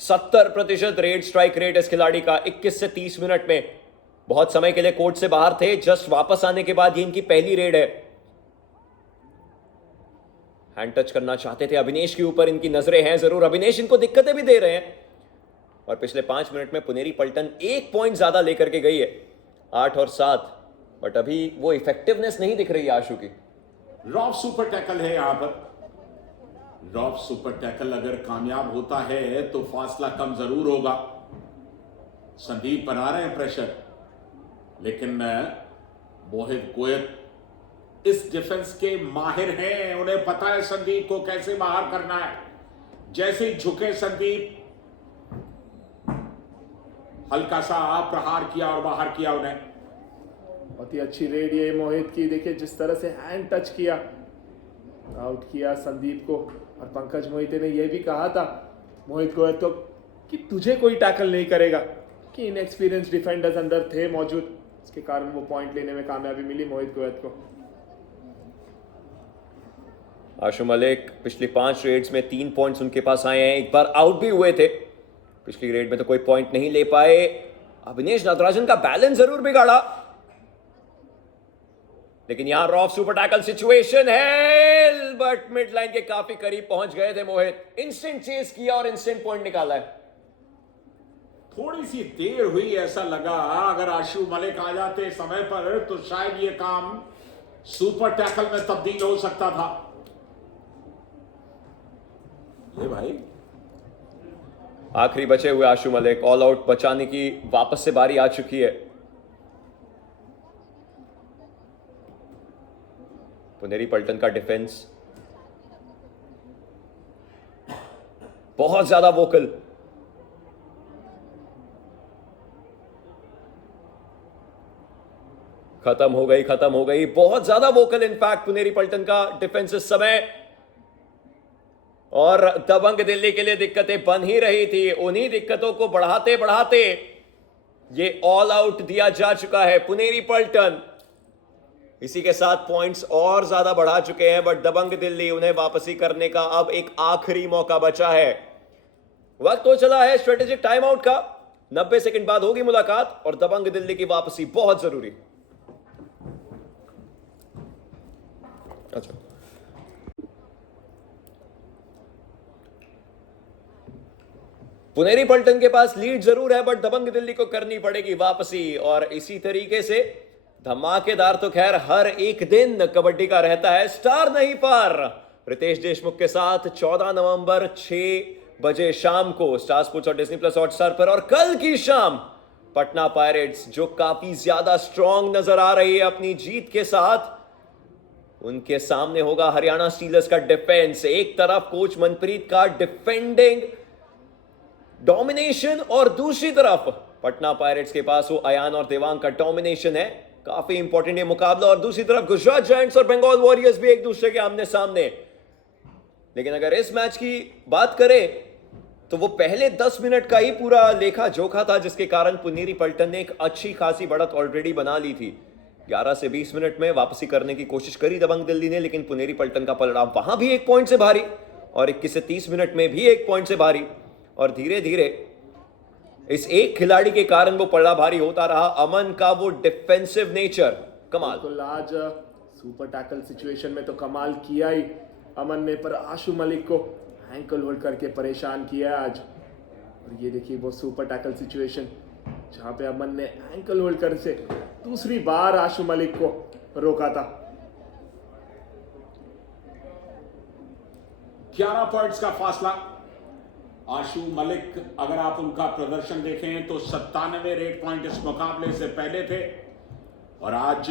70% रेड स्ट्राइक रेट इस खिलाड़ी का 21 से 30 मिनट में। बहुत समय के लिए कोर्ट से बाहर थे, जस्ट वापस आने के बाद ये इनकी पहली रेड है। हैंड टच करना चाहते थे अभिनेश के ऊपर, इनकी नजरें हैं जरूर। अभिनेश इनको दिक्कतें भी दे रहे हैं और पिछले 5 मिनट में पुनेरी पलटन 1 पॉइंट ज्यादा लेकर के गई है, 8 और 7, बट अभी वो इफेक्टिवनेस नहीं दिख रही है आशु की। रॉफ सुपर टैकल है यहां पर। रॉफ सुपर टैकल अगर कामयाब होता है तो फासला कम जरूर होगा। संदीप बना रहे हैं प्रेशर, लेकिन मोहित गोयत इस डिफेंस के माहिर हैं। उन्हें पता है संदीप को कैसे बाहर करना है। जैसे ही झुके संदीप, हल्का सा प्रहार किया और बाहर किया उन्हें। बहुत ही अच्छी रेड ये मोहित की। देखिए जिस तरह से हैंड टच किया, आउट किया संदीप को। और पंकज मोहिते ने यह भी कहा था मोहित गोयत को कि तुझे कोई टैकल नहीं करेगा, कि इनएक्सपीरियंस डिफेंडर्स अंदर थे मौजूद, इसके कारण वो पॉइंट लेने में कामयाबी मिली मोहित गोयत को। आशु मलिक पिछली 5 रेड्स में 3 पॉइंट्स उनके पास आए हैं। एक बार आउट भी हुए थे पिछली रेड में, तो कोई पॉइंट नहीं ले पाए। अभिनेश नागराजन का बैलेंस जरूर बिगाड़ा, लेकिन यहां रॉफ सुपर टैकल सिचुएशन है, बट मिड लाइन के काफी करीब पहुंच गए थे मोहित। इंस्टेंट चेस किया और इंस्टेंट पॉइंट निकाला है। थोड़ी सी देर हुई, ऐसा लगा अगर आशु मलिक आ जाते समय पर तो शायद ये काम सुपर टैकल में तब्दील हो सकता था। ये भाई आखिरी बचे हुए आशु मलिक, ऑल आउट बचाने की वापस से बारी आ चुकी है। पुनेरी पल्टन का डिफेंस बहुत ज्यादा वोकल। खत्म हो गई, बहुत ज्यादा वोकल इनफैक्ट पुनेरी पल्टन का डिफेंस इस समय। और दबंग दिल्ली के लिए दिक्कतें बन ही रही थी, उन्हीं दिक्कतों को बढ़ाते बढ़ाते ये ऑल आउट दिया जा चुका है पुनेरी पल्टन। इसी के साथ पॉइंट्स और ज्यादा बढ़ा चुके हैं, बट दबंग दिल्ली उन्हें वापसी करने का अब एक आखिरी मौका बचा है। वक्त हो चला है स्ट्रेटेजिक टाइम आउट का, 90 सेकंड बाद होगी मुलाकात और दबंग दिल्ली की वापसी बहुत जरूरी। अच्छा, पुनेरी पल्टन के पास लीड जरूर है, बट दबंग दिल्ली को करनी पड़ेगी वापसी। और इसी तरीके से धमाकेदार तो खैर हर एक दिन कबड्डी का रहता है, स्टार नहीं पार रितेश देशमुख के साथ 14 नवंबर 6 बजे शाम को स्टार स्पोर्ट्स और डिज्नी प्लस हॉटस्टार पर। और कल की शाम पटना पायरेट्स जो काफी ज्यादा स्ट्रॉन्ग नजर आ रही है अपनी जीत के साथ, उनके सामने होगा हरियाणा स्टीलर्स का डिफेंस। एक तरफ कोच मनप्रीत का डिफेंडिंग डोमिनेशन और दूसरी तरफ पटना पायरेट्स के पास वो अयान और देवांग का डोमिनेशन है। काफी इंपॉर्टेंट ये मुकाबला। और दूसरी तरफ गुजरात जायंट्स और बंगाल वॉरियर्स भी एक दूसरे के आमने सामने। लेकिन अगर इस मैच की बात करें तो वो पहले 10 मिनट का ही पूरा लेखा जोखा था, जिसके कारण पुनेरी पल्टन ने एक अच्छी खासी बढ़त ऑलरेडी बना ली थी। 11 से 20 मिनट में वापसी करने की कोशिश करी दबंग दिल्ली ने, लेकिन पुनेरी पल्टन का पलड़ा वहां भी 1 पॉइंट से भारी और 21 से 30 मिनट में भी 1 पॉइंट से भारी। और धीरे धीरे इस एक खिलाड़ी के कारण वो पलड़ा भारी होता रहा। अमन का वो डिफेंसिव नेचर कमाल। बिल्कुल, आज सुपर टैकल सिचुएशन में तो कमाल किया ही अमन ने, पर आशु मलिक को एंकल होल्ड करके परेशान किया आज। और ये देखिए वो सुपर टैकल सिचुएशन जहां पे अमन ने एंकल होल्ड कर से दूसरी बार आशु मलिक को रोका था। 11 पॉइंट्स का फासला। आशु मलिक अगर आप उनका प्रदर्शन देखें तो 97 रेट पॉइंट इस मुकाबले से पहले थे और आज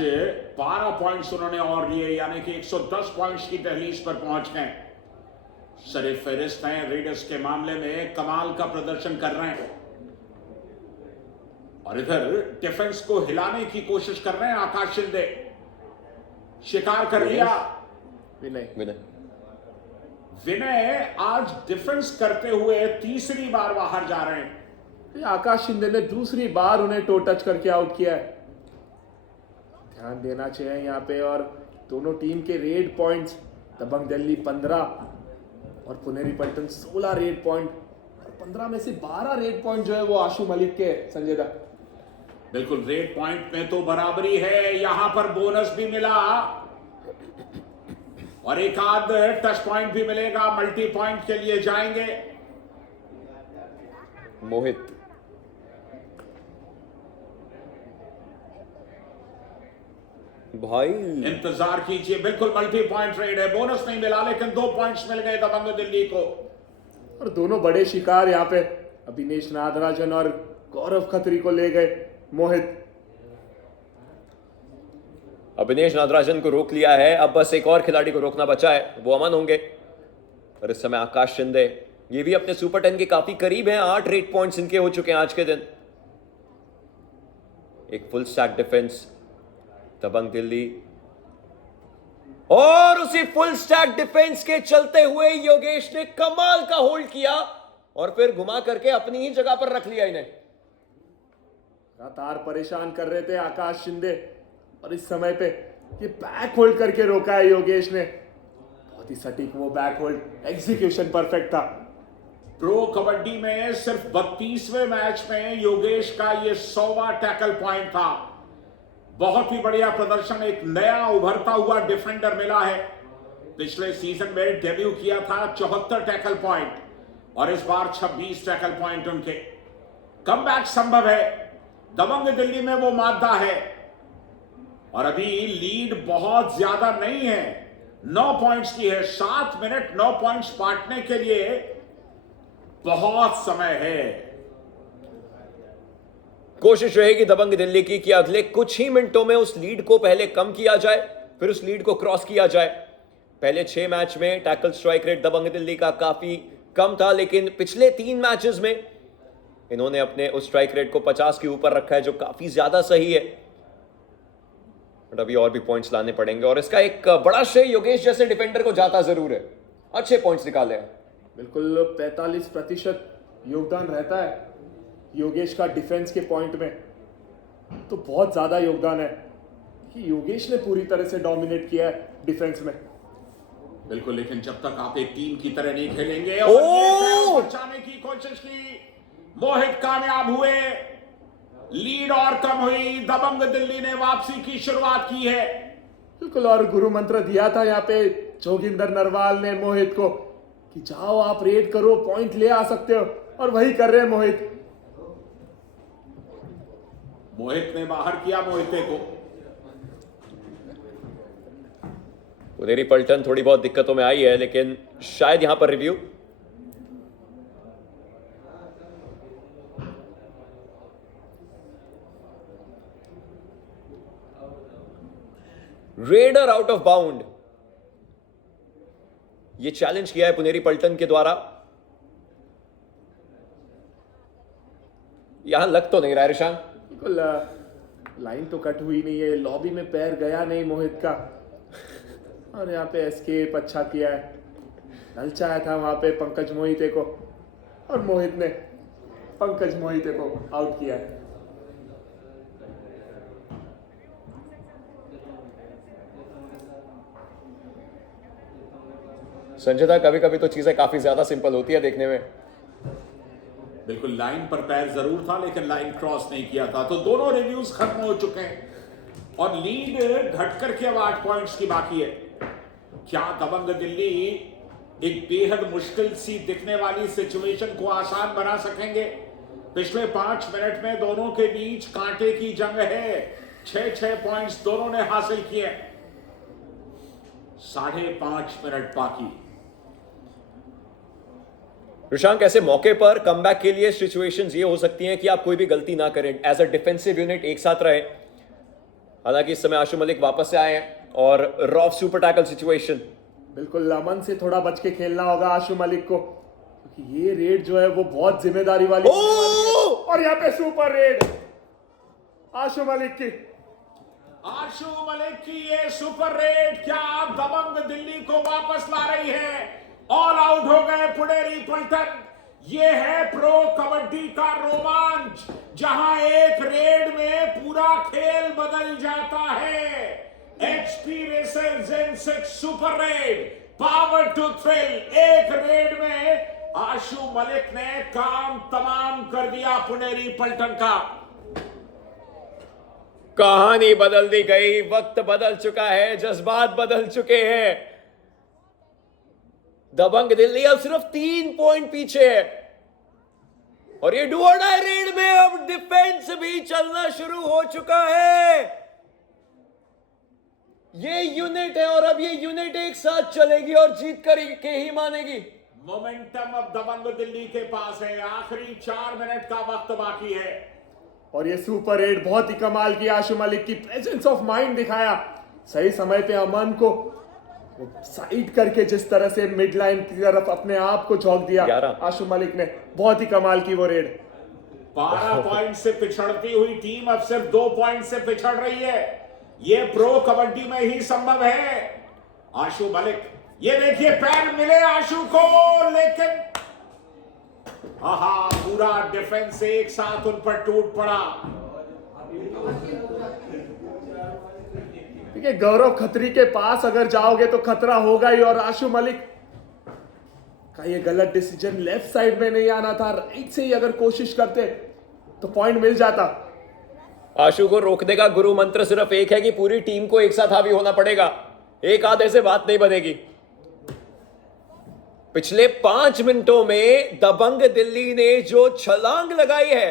12 पॉइंट्स उन्होंने और लिए, यानी कि 110 पॉइंट्स की दहलीज पर पहुंच गए। सरे फेरिस्त हैं रेडर्स के मामले में, कमाल का प्रदर्शन कर रहे हैं। और इधर डिफेंस को हिलाने की कोशिश कर रहे हैं आकाश शिंदे। शिकार कर लिया विनय आज डिफेंस करते हुए तीसरी बार बाहर जा रहे हैं। आकाश शिंदे ने दूसरी बार उन्हें टो टच करके आउट किया है। ध्यान देना चाहिए यहाँ पे। और दोनों टीम के रेड पॉइंट्स, दबंग दिल्ली 15 और पुनेरी पल्टन 16 रेड पॉइंट, और 15 में से 12 रेड पॉइंट जो है वो आशु मलिक के। संजय दा, बिल्कुल रेड पॉइंट में तो बराबरी है। यहां पर बोनस भी मिला और एक आध टच पॉइंट भी मिलेगा, मल्टी पॉइंट के लिए जाएंगे मोहित। भाई इंतजार कीजिए, बिल्कुल मल्टी पॉइंट रेड है। बोनस नहीं मिला लेकिन 2 पॉइंट्स मिल गए दबंग दिल्ली को। और दोनों बड़े शिकार यहाँ पे अभिनेश नागराजन और गौरव खत्री को ले गए मोहित। अभिनेश नागराजन को रोक लिया है, अब बस एक और खिलाड़ी को रोकना बचा है, वो अमन होंगे। और इस समय आकाश शिंदे ये भी अपने सुपर 10 के काफी करीब हैं। 8 रेड पॉइंट्स इनके हो चुके हैं आज के दिन। एक फुल स्टैक डिफेंस दबंग दिल्ली, और उसी फुल स्टैक डिफेंस के चलते हुए योगेश ने कमाल का होल्ड किया और फिर घुमा करके अपनी ही जगह पर रख लिया इन्हें। लगातार परेशान कर रहे थे आकाश शिंदे, और इस समय पे ये बैक होल्ड करके रोका है योगेश ने। बहुत ही सटीक वो बैक होल्ड, एग्जीक्यूशन परफेक्ट था। प्रो कबड्डी में सिर्फ 32वें मैच में योगेश का ये 100वां टैकल पॉइंट था। बहुत ही बढ़िया प्रदर्शन, एक नया उभरता हुआ डिफेंडर मिला है। पिछले सीजन में डेब्यू किया था 74 टैकल पॉइंट और इस बार 26 टैकल पॉइंट उनके। कमबैक संभव है, दबंग दिल्ली में वो मादा है और अभी लीड बहुत ज्यादा नहीं है, 9 पॉइंट्स की है। 7 मिनट 9 पॉइंट्स बांटने के लिए बहुत समय है। कोशिश रहेगी दबंग दिल्ली की कि अगले कुछ ही मिनटों में उस लीड को पहले कम किया जाए, फिर उस लीड को क्रॉस किया जाए। पहले 6 मैच में टैकल स्ट्राइक रेट दबंग दिल्ली का काफी कम था, लेकिन पिछले 3 मैचेस में इन्होंने अपने उस स्ट्राइक रेट को 50 के ऊपर रखा है, जो काफी ज्यादा सही है। बट अभी और भी पॉइंट्स लाने पड़ेंगे, और इसका एक बड़ा श्रेय योगेश जैसे डिफेंडर को जाता जरूर है। अच्छे पॉइंट्स निकाले हैं। बिल्कुल 45% योगदान रहता है योगेश का डिफेंस के पॉइंट में, तो बहुत ज्यादा योगदान है कि योगेश ने पूरी तरह से डोमिनेट किया है डिफेंस में। बिल्कुल, लेकिन जब तक आप एक टीम की तरह नहीं खेलेंगे, और ये बचाने की कोशिश की, मोहित कामयाब हुए, लीड और कम हुई, दबंग दिल्ली ने वापसी की शुरुआत की है। बिल्कुल, और गुरु मंत्र दिया था यहाँ पे जोगिंदर नरवाल ने मोहित को कि जाओ आप रेड करो, पॉइंट ले आ सकते हो, और वही कर रहे हैं मोहित। मोहित ने बाहर किया मोहिते को। पुनेरी पल्टन थोड़ी बहुत दिक्कतों में आई है, लेकिन शायद यहां पर review. Raider out of bound, ये चैलेंज किया है पुनेरी पल्टन के द्वारा। यहां लग तो नहीं रहा है ऋषांक। बिल्कुल, लाइन तो कट हुई नहीं है, लॉबी में पैर गया नहीं मोहित का, और यहाँ पे एस्केप अच्छा किया है। ललचाया था वहां पे पंकज मोहिते को, और मोहित ने पंकज मोहिते को आउट किया है। संजय, कभी कभी तो चीजें काफी ज्यादा सिंपल होती है देखने में। बिल्कुल, लाइन पर पैर जरूर था, लेकिन लाइन क्रॉस नहीं किया था। तो दोनों रिव्यूज खत्म हो चुके हैं, और लीड घट करके अब 8 पॉइंट्स की बाकी है। क्या दबंग दिल्ली एक बेहद मुश्किल सी दिखने वाली सिचुएशन को आसान बना सकेंगे? पिछले 5 मिनट में दोनों के बीच कांटे की जंग है। 6-6 पॉइंट्स दोनों ने हासिल किए। 5.5 मिनट बाकी। ऋषांक, ऐसे मौके पर कमबैक के लिए सिचुएशंस ये हो सकती हैं कि आप कोई भी गलती ना करें, एज अ डिफेंसिव यूनिट एक साथ रहे। हालांकि इस समय आशु मलिक वापस से आए हैं, और रॉफ सुपर टैकल सिचुएशन। बिल्कुल, अमन से थोड़ा बच के खेलना होगा आशु मलिक को, क्योंकि ये रेड जो है वो बहुत जिम्मेदारी वाली होने वाली है। और यहाँ पे सुपर रेड आशु मलिक की। आशु मलिक की ये सुपर रेड क्या दबंग दिल्ली को वापस ला रही है? ऑल आउट हो गए पुनेरी पल्टन। ये है प्रो कबड्डी का रोमांच, जहां एक रेड में पूरा खेल बदल जाता है। HP racer gen 6 super raid, power to thrill. एक रेड में आशु मलिक ने काम तमाम कर दिया पुनेरी पल्टन का। कहानी बदल दी गई, वक्त बदल चुका है, जज्बात बदल चुके हैं। दबंग दिल्ली अब सिर्फ 3 पॉइंट पीछे है, और ये डू और डाई रेड में अब डिफेंस भी चलना शुरू हो चुका है। ये यूनिट है, और अब ये यूनिट एक साथ चलेगी और जीत कर के ही मानेगी। मोमेंटम अब दबंग दिल्ली के पास है। आखिरी 4 मिनट का वक्त बाकी है, और ये सुपर रेड बहुत ही कमाल की आशु मलिक की प्रेजेंस ऑफ माइंड दिखाया। सही समय पे अमन को साइड करके जिस तरह से मिड लाइन की तरफ अपने आप को झोंक दिया आशु मलिक ने, बहुत ही कमाल की वो रेड। 12 पॉइंट से पिछड़ती हुई टीम अब सिर्फ 2 पॉइंट से पिछड़ रही है। ये प्रो कबड्डी में ही संभव है। आशु मलिक, ये देखिए पैर मिले आशु को, लेकिन पूरा डिफेंस एक साथ उन पर टूट पड़ा। देखिए, गौरव खत्री के पास अगर जाओगे तो खतरा होगा ही, और आशु मलिक का ये गलत डिसीजन, लेफ्ट साइड में नहीं आना था, राइट से ही अगर कोशिश करते तो पॉइंट मिल जाता। आशु को रोकने का गुरु मंत्र सिर्फ एक है कि पूरी टीम को एक साथ हावी होना पड़ेगा, एक आधे से बात नहीं बनेगी। पिछले 5 मिनटों में दबंग दिल्ली ने जो छलांग लगाई है,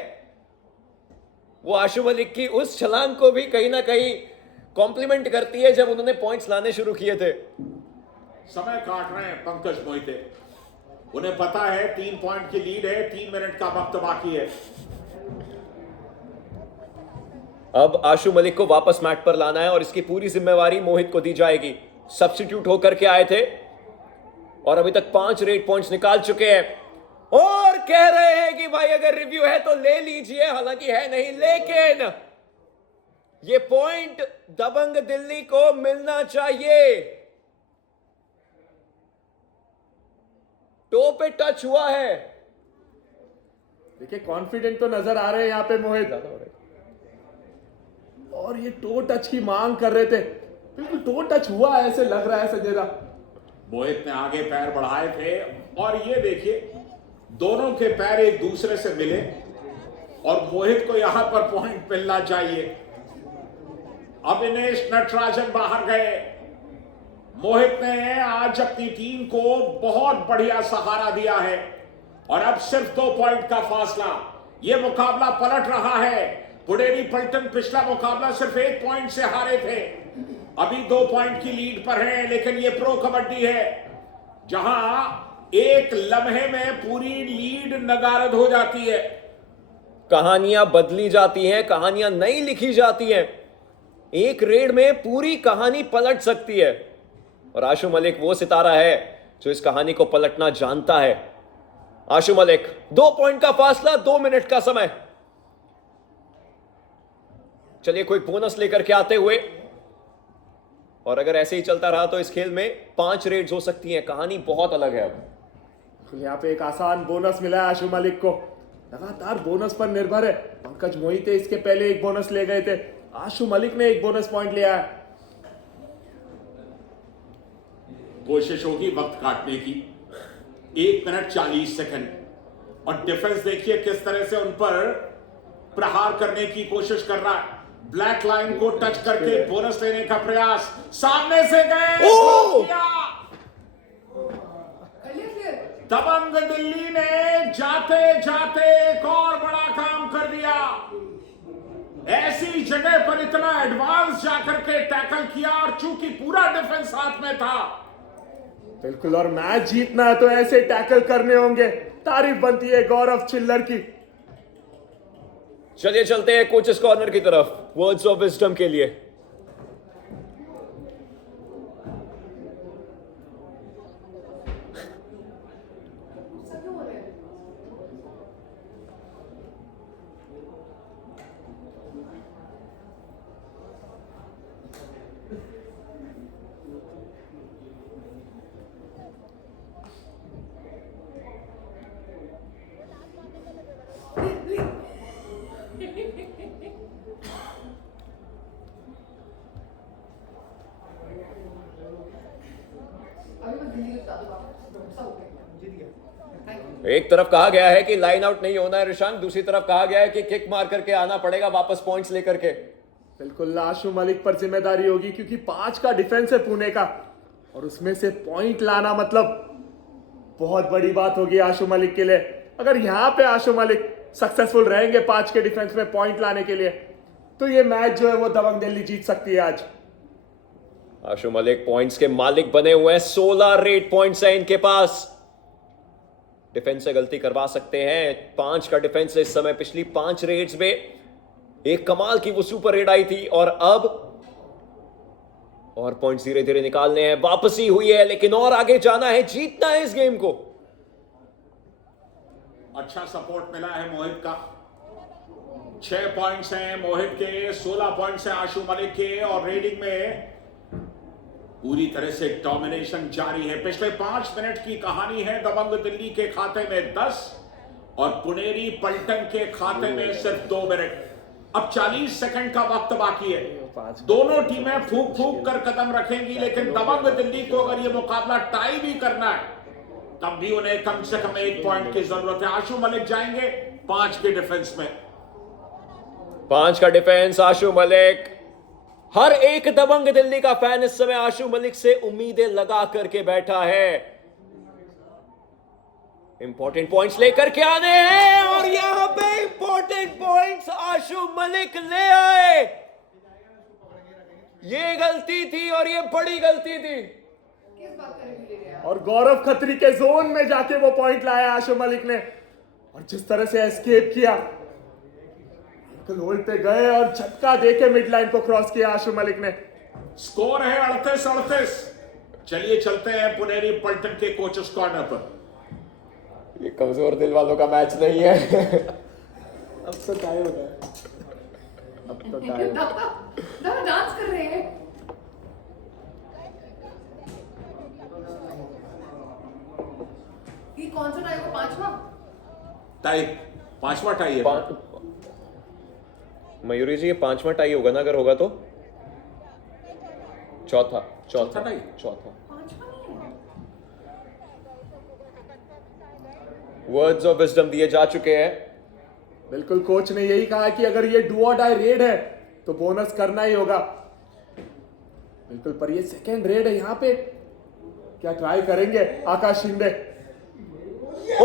वो आशु मलिक की उस छलांग को भी कहीं ना कहीं कॉम्प्लीमेंट करती है, जब उन्होंने पॉइंट्स लाने शुरू किए थे। समय काट रहे हैं पंकज मोहिते। उन्हें पता है 3 पॉइंट की लीड है, 3 मिनट का वक्त बाकी है। अब आशु मलिक को वापस मैट पर लाना है और इसकी पूरी जिम्मेवारी मोहित को दी जाएगी। सब्स्टिट्यूट होकर के आए थे और अभी तक 5 रेड पॉइंट्स निकाल चुके हैं और कह रहे हैं कि भाई अगर रिव्यू है तो ले लीजिए, हालांकि है नहीं, लेकिन ये पॉइंट दबंग दिल्ली को मिलना चाहिए। टो पे टच हुआ है। देखिए कॉन्फिडेंट तो नजर आ रहे हैं यहाँ पे मोहित, और ये टो टच की मांग कर रहे थे। बिल्कुल टो टच हुआ है ऐसे लग रहा है संजय दा। मोहित ने आगे पैर बढ़ाए थे और ये देखिए दोनों के पैर एक दूसरे से मिले और मोहित को यहां पर पॉइंट मिलना चाहिए। अविनेश नटराजन बाहर गए। मोहित ने आज अपनी टीम को बहुत बढ़िया सहारा दिया है और अब सिर्फ 2 पॉइंट का फासला। यह मुकाबला पलट रहा है। पुनेरी पल्टन पिछला मुकाबला सिर्फ 1 पॉइंट से हारे थे, अभी 2 पॉइंट की लीड पर हैं। लेकिन यह प्रो कबड्डी है जहां एक लम्हे में पूरी लीड नगारद हो जाती है। कहानियां बदली जाती हैं, कहानियां नई लिखी जाती हैं। एक रेड में पूरी कहानी पलट सकती है और आशु मलिक वो सितारा है जो इस कहानी को पलटना जानता है। आशु मलिक 2 पॉइंट का फासला, 2 मिनट का समय। चलिए कोई बोनस लेकर के आते हुए, और अगर ऐसे ही चलता रहा तो इस खेल में 5 रेड्स हो सकती हैं। कहानी बहुत अलग है। अब यहाँ पे एक आसान बोनस मिला है आशु मलिक को। लगातार बोनस पर निर्भर है। पंकज मोहिते इसके पहले एक बोनस ले गए थे, आशु मलिक ने एक बोनस पॉइंट लिया है। कोशिश होगी वक्त काटने की। 1 मिनट 40 सेकंड और डिफेंस देखिए किस तरह से उन पर प्रहार करने की कोशिश कर रहा है। ब्लैक लाइन को टच करके बोनस लेने का प्रयास, सामने से गए, दबंग दिल्ली ने जाते जाते एक और बड़ा काम कर दिया। ऐसी जगह पर इतना एडवांस जाकर के टैकल किया और चूंकि पूरा डिफेंस हाथ में था। बिल्कुल, और मैच जीतना है तो ऐसे टैकल करने होंगे। तारीफ बनती है गौरव चिल्लर की। चलिए चलते हैं कोचेस कॉर्नर की तरफ, वर्ड्स ऑफ विजडम के लिए। एक तरफ कहा गया है कि लाइन आउट नहीं होना है ऋषांक, दूसरी तरफ कहा गया है कि किक मार करके आना पड़ेगा वापस पॉइंट्स लेकर के। बिल्कुल, आशु मलिक पर जिम्मेदारी होगी क्योंकि 5 का डिफेंस है पुणे का और उसमें से पॉइंट लाना मतलब बहुत बड़ी बात होगी आशु मलिक के लिए। अगर यहां पे आशु मलिक सक्सेसफुल रहेंगे 5 के डिफेंस में पॉइंट लाने के लिए तो ये मैच जो है वो दबंग दिल्ली जीत सकती है आज। आशु मलिक पॉइंट्स के मालिक बने हुए हैं, 16 रेड पॉइंट्स हैं इनके पास। डिफेंस से गलती करवा सकते हैं। 5 का डिफेंस इस समय, पिछली 5 रेड्स में एक कमाल की वो सुपर रेड आई थी और अब और पॉइंट्स धीरे धीरे निकालने हैं। वापसी हुई है लेकिन और आगे जाना है, जीतना है इस गेम को। अच्छा सपोर्ट मिला है मोहित का। 6 पॉइंट्स हैं मोहित के, 16 पॉइंट्स हैं आशु मलिक के और रेडिंग में पूरी तरह से डोमिनेशन जारी है। पिछले 5 मिनट की कहानी है। दबंग दिल्ली के खाते में 10 और पुनेरी पल्टन के खाते में सिर्फ 2 मिनट। अब 40 सेकंड का वक्त बाकी है। दोनों टीमें फूंक फूंक कर कदम रखेंगी, लेकिन दबंग दिल्ली को अगर यह मुकाबला टाई भी करना है तब भी उन्हें कम से कम 1 पॉइंट की जरूरत है। आशु मलिक जाएंगे 5 के डिफेंस में। 5 का डिफेंस, आशु मलिक। हर एक दबंग दिल्ली का फैन इस समय आशु मलिक से उम्मीदें लगा करके बैठा है। इंपॉर्टेंट पॉइंट्स लेकर के आने हैं और यहां पे इंपॉर्टेंट पॉइंट्स आशु मलिक ले आए। ये गलती थी और ये बड़ी गलती थी। किस बात का रिव्यू ले रहे हैं आप? और गौरव खत्री के जोन में जाके वो पॉइंट लाया आशु मलिक ने, और जिस तरह से एस्केप किया, होल्ड पे गए और झटका देके मिड लाइन को क्रॉस किया आशु मलिक ने। स्कोर है 38-38। चलिए चलते हैं पुनेरी पलटन के कोचेस कॉर्नर पर। ये कमजोर दिल वालों का मैच नहीं है। अब तो टाइम हो गया, अब तो टाइम। दादा डांस कर रहे हैं। ये कौन सा टाई को पांचवा? टाई, पांचवा टाई है। मयूरी जी, ये पांचवा टाई होगा ना, अगर होगा तो चौथा चौथा टाई? चौथा। पांचवा नहीं है। वर्ड्स ऑफ विजडम दिए जा चुके हैं। बिल्कुल, कोच ने यही कहा कि अगर ये डू और डाई रेड है तो बोनस करना ही होगा। बिल्कुल, पर ये सेकेंड रेड है, यहाँ पे क्या ट्राई करेंगे आकाश शिंदे? ओ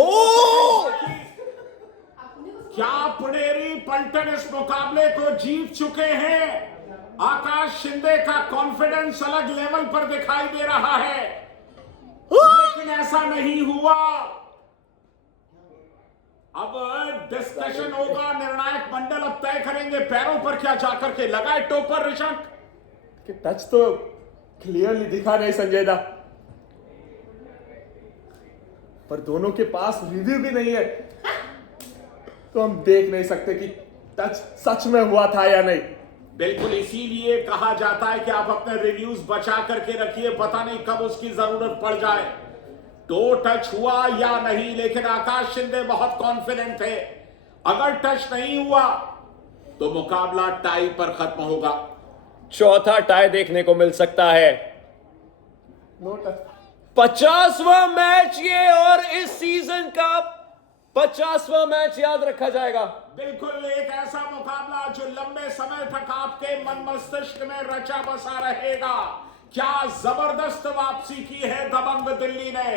क्या पुनेरी पलटन इस मुकाबले को जीत चुके हैं? आकाश शिंदे का कॉन्फिडेंस अलग लेवल पर दिखाई दे रहा है, लेकिन ऐसा नहीं हुआ। अब डिस्कशन होगा, निर्णायक मंडल अब तय करेंगे पैरों पर क्या जाकर के लगाए टोपर। ऋषभ कि टच तो क्लियरली दिखा नहीं संजय दा, पर दोनों के पास रिव्यू भी नहीं है, तो हम देख नहीं सकते कि टच सच में हुआ था या नहीं। बिल्कुल, इसीलिए कहा जाता है कि आप अपने रिव्यूज बचा करके रखिए, पता नहीं कब उसकी जरूरत पड़ जाए। तो टच हुआ या नहीं, लेकिन आकाश शिंदे बहुत कॉन्फिडेंट थे। अगर टच नहीं हुआ तो मुकाबला टाई पर खत्म होगा। चौथा टाई देखने को मिल सकता है। No touch. 50वां मैच ये, और इस सीजन का 50वां मैच याद रखा जाएगा। बिल्कुल, एक ऐसा मुकाबला जो लंबे समय तक आपके मन मस्तिष्क में रचा बसा रहेगा। क्या जबरदस्त वापसी की है दबंग दिल्ली ने।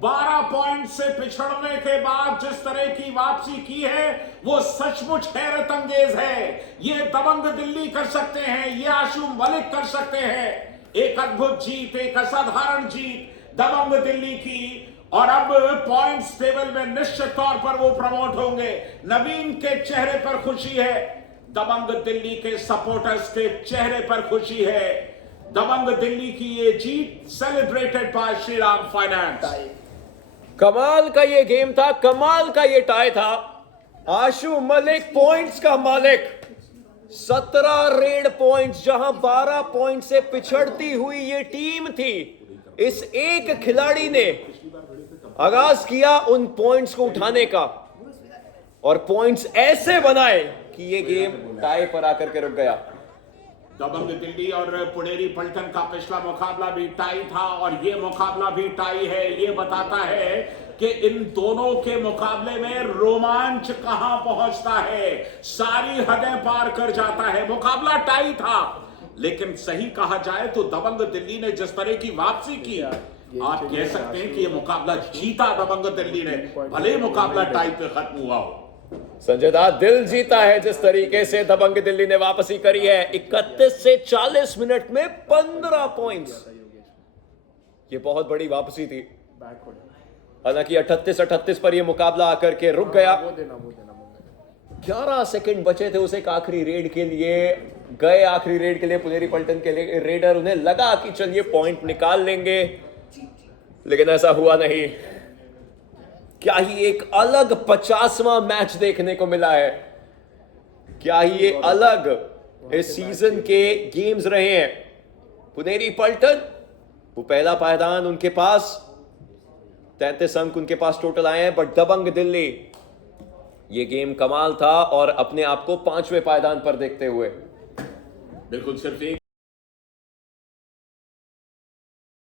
12 पॉइंट से पिछड़ने के बाद जिस तरह की वापसी की है वो सचमुच हैरत अंगेज है। ये दबंग दिल्ली कर सकते हैं, ये आशु मलिक कर सकते हैं। एक अद्भुत जीत, एक असाधारण जीत दबंग दिल्ली की, और अब पॉइंट्स टेबल में निश्चित तौर पर वो प्रमोट होंगे। नवीन के चेहरे पर खुशी है, दबंग दिल्ली के सपोर्टर्स के चेहरे पर खुशी है। दबंग दिल्ली की ये जीत सेलिब्रेटेड बाय श्रीराम फाइनेंस। कमाल का ये गेम था, कमाल का ये टाई था। आशु मलिक पॉइंट्स का मालिक, 17 रेड पॉइंट्स, जहां 12 पॉइंट से पिछड़ती हुई ये टीम थी। इस एक खिलाड़ी ने आगाज किया उन पॉइंट्स को उठाने का, और पॉइंट्स ऐसे बनाए कि ये गेम टाई पर आकर के रुक गया। दबंग दिल्ली और पुनेरी पलटन का पिछला मुकाबला भी टाई था, और ये मुकाबला भी टाई है। ये बताता है कि इन दोनों के मुकाबले में रोमांच कहां पहुंचता है, सारी हदें पार कर जाता है। मुकाबला टाई था, लेकिन सही कहा जाए तो दबंग दिल्ली ने जिस तरह की वापसी की, आप कह सकते हैं कि ये मुकाबला जीता दबंग दिल्ली ने, भले मुकाबला टाई पे खत्म हुआ हो। संजय दा, दिल जीता है जिस तरीके से दबंग दिल्ली ने वापसी करी है। 31 से 40 मिनट में 15 पॉइंट्स, ये बहुत बड़ी वापसी थी। हालांकि 38-38 पर यह मुकाबला आकर के रुक गया। 11 सेकंड बचे थे उसे एक आखिरी रेड के लिए, गए आखिरी रेड के लिए पुनेरी पलटन के लिए रेडर। उन्हें लगा कि चलिए पॉइंट निकाल लेंगे, लेकिन ऐसा हुआ नहीं। क्या ही एक अलग 50वां मैच देखने को मिला है, क्या ही ये अलग इस सीजन के गेम्स रहे हैं। पुनेरी पलटन, वो पहला पायदान उनके पास, 33 अंक उनके पास टोटल आए हैं। बट दबंग दिल्ली, ये गेम कमाल था, और अपने आप को 5वें पायदान पर देखते हुए बिल्कुल सिर्फ एक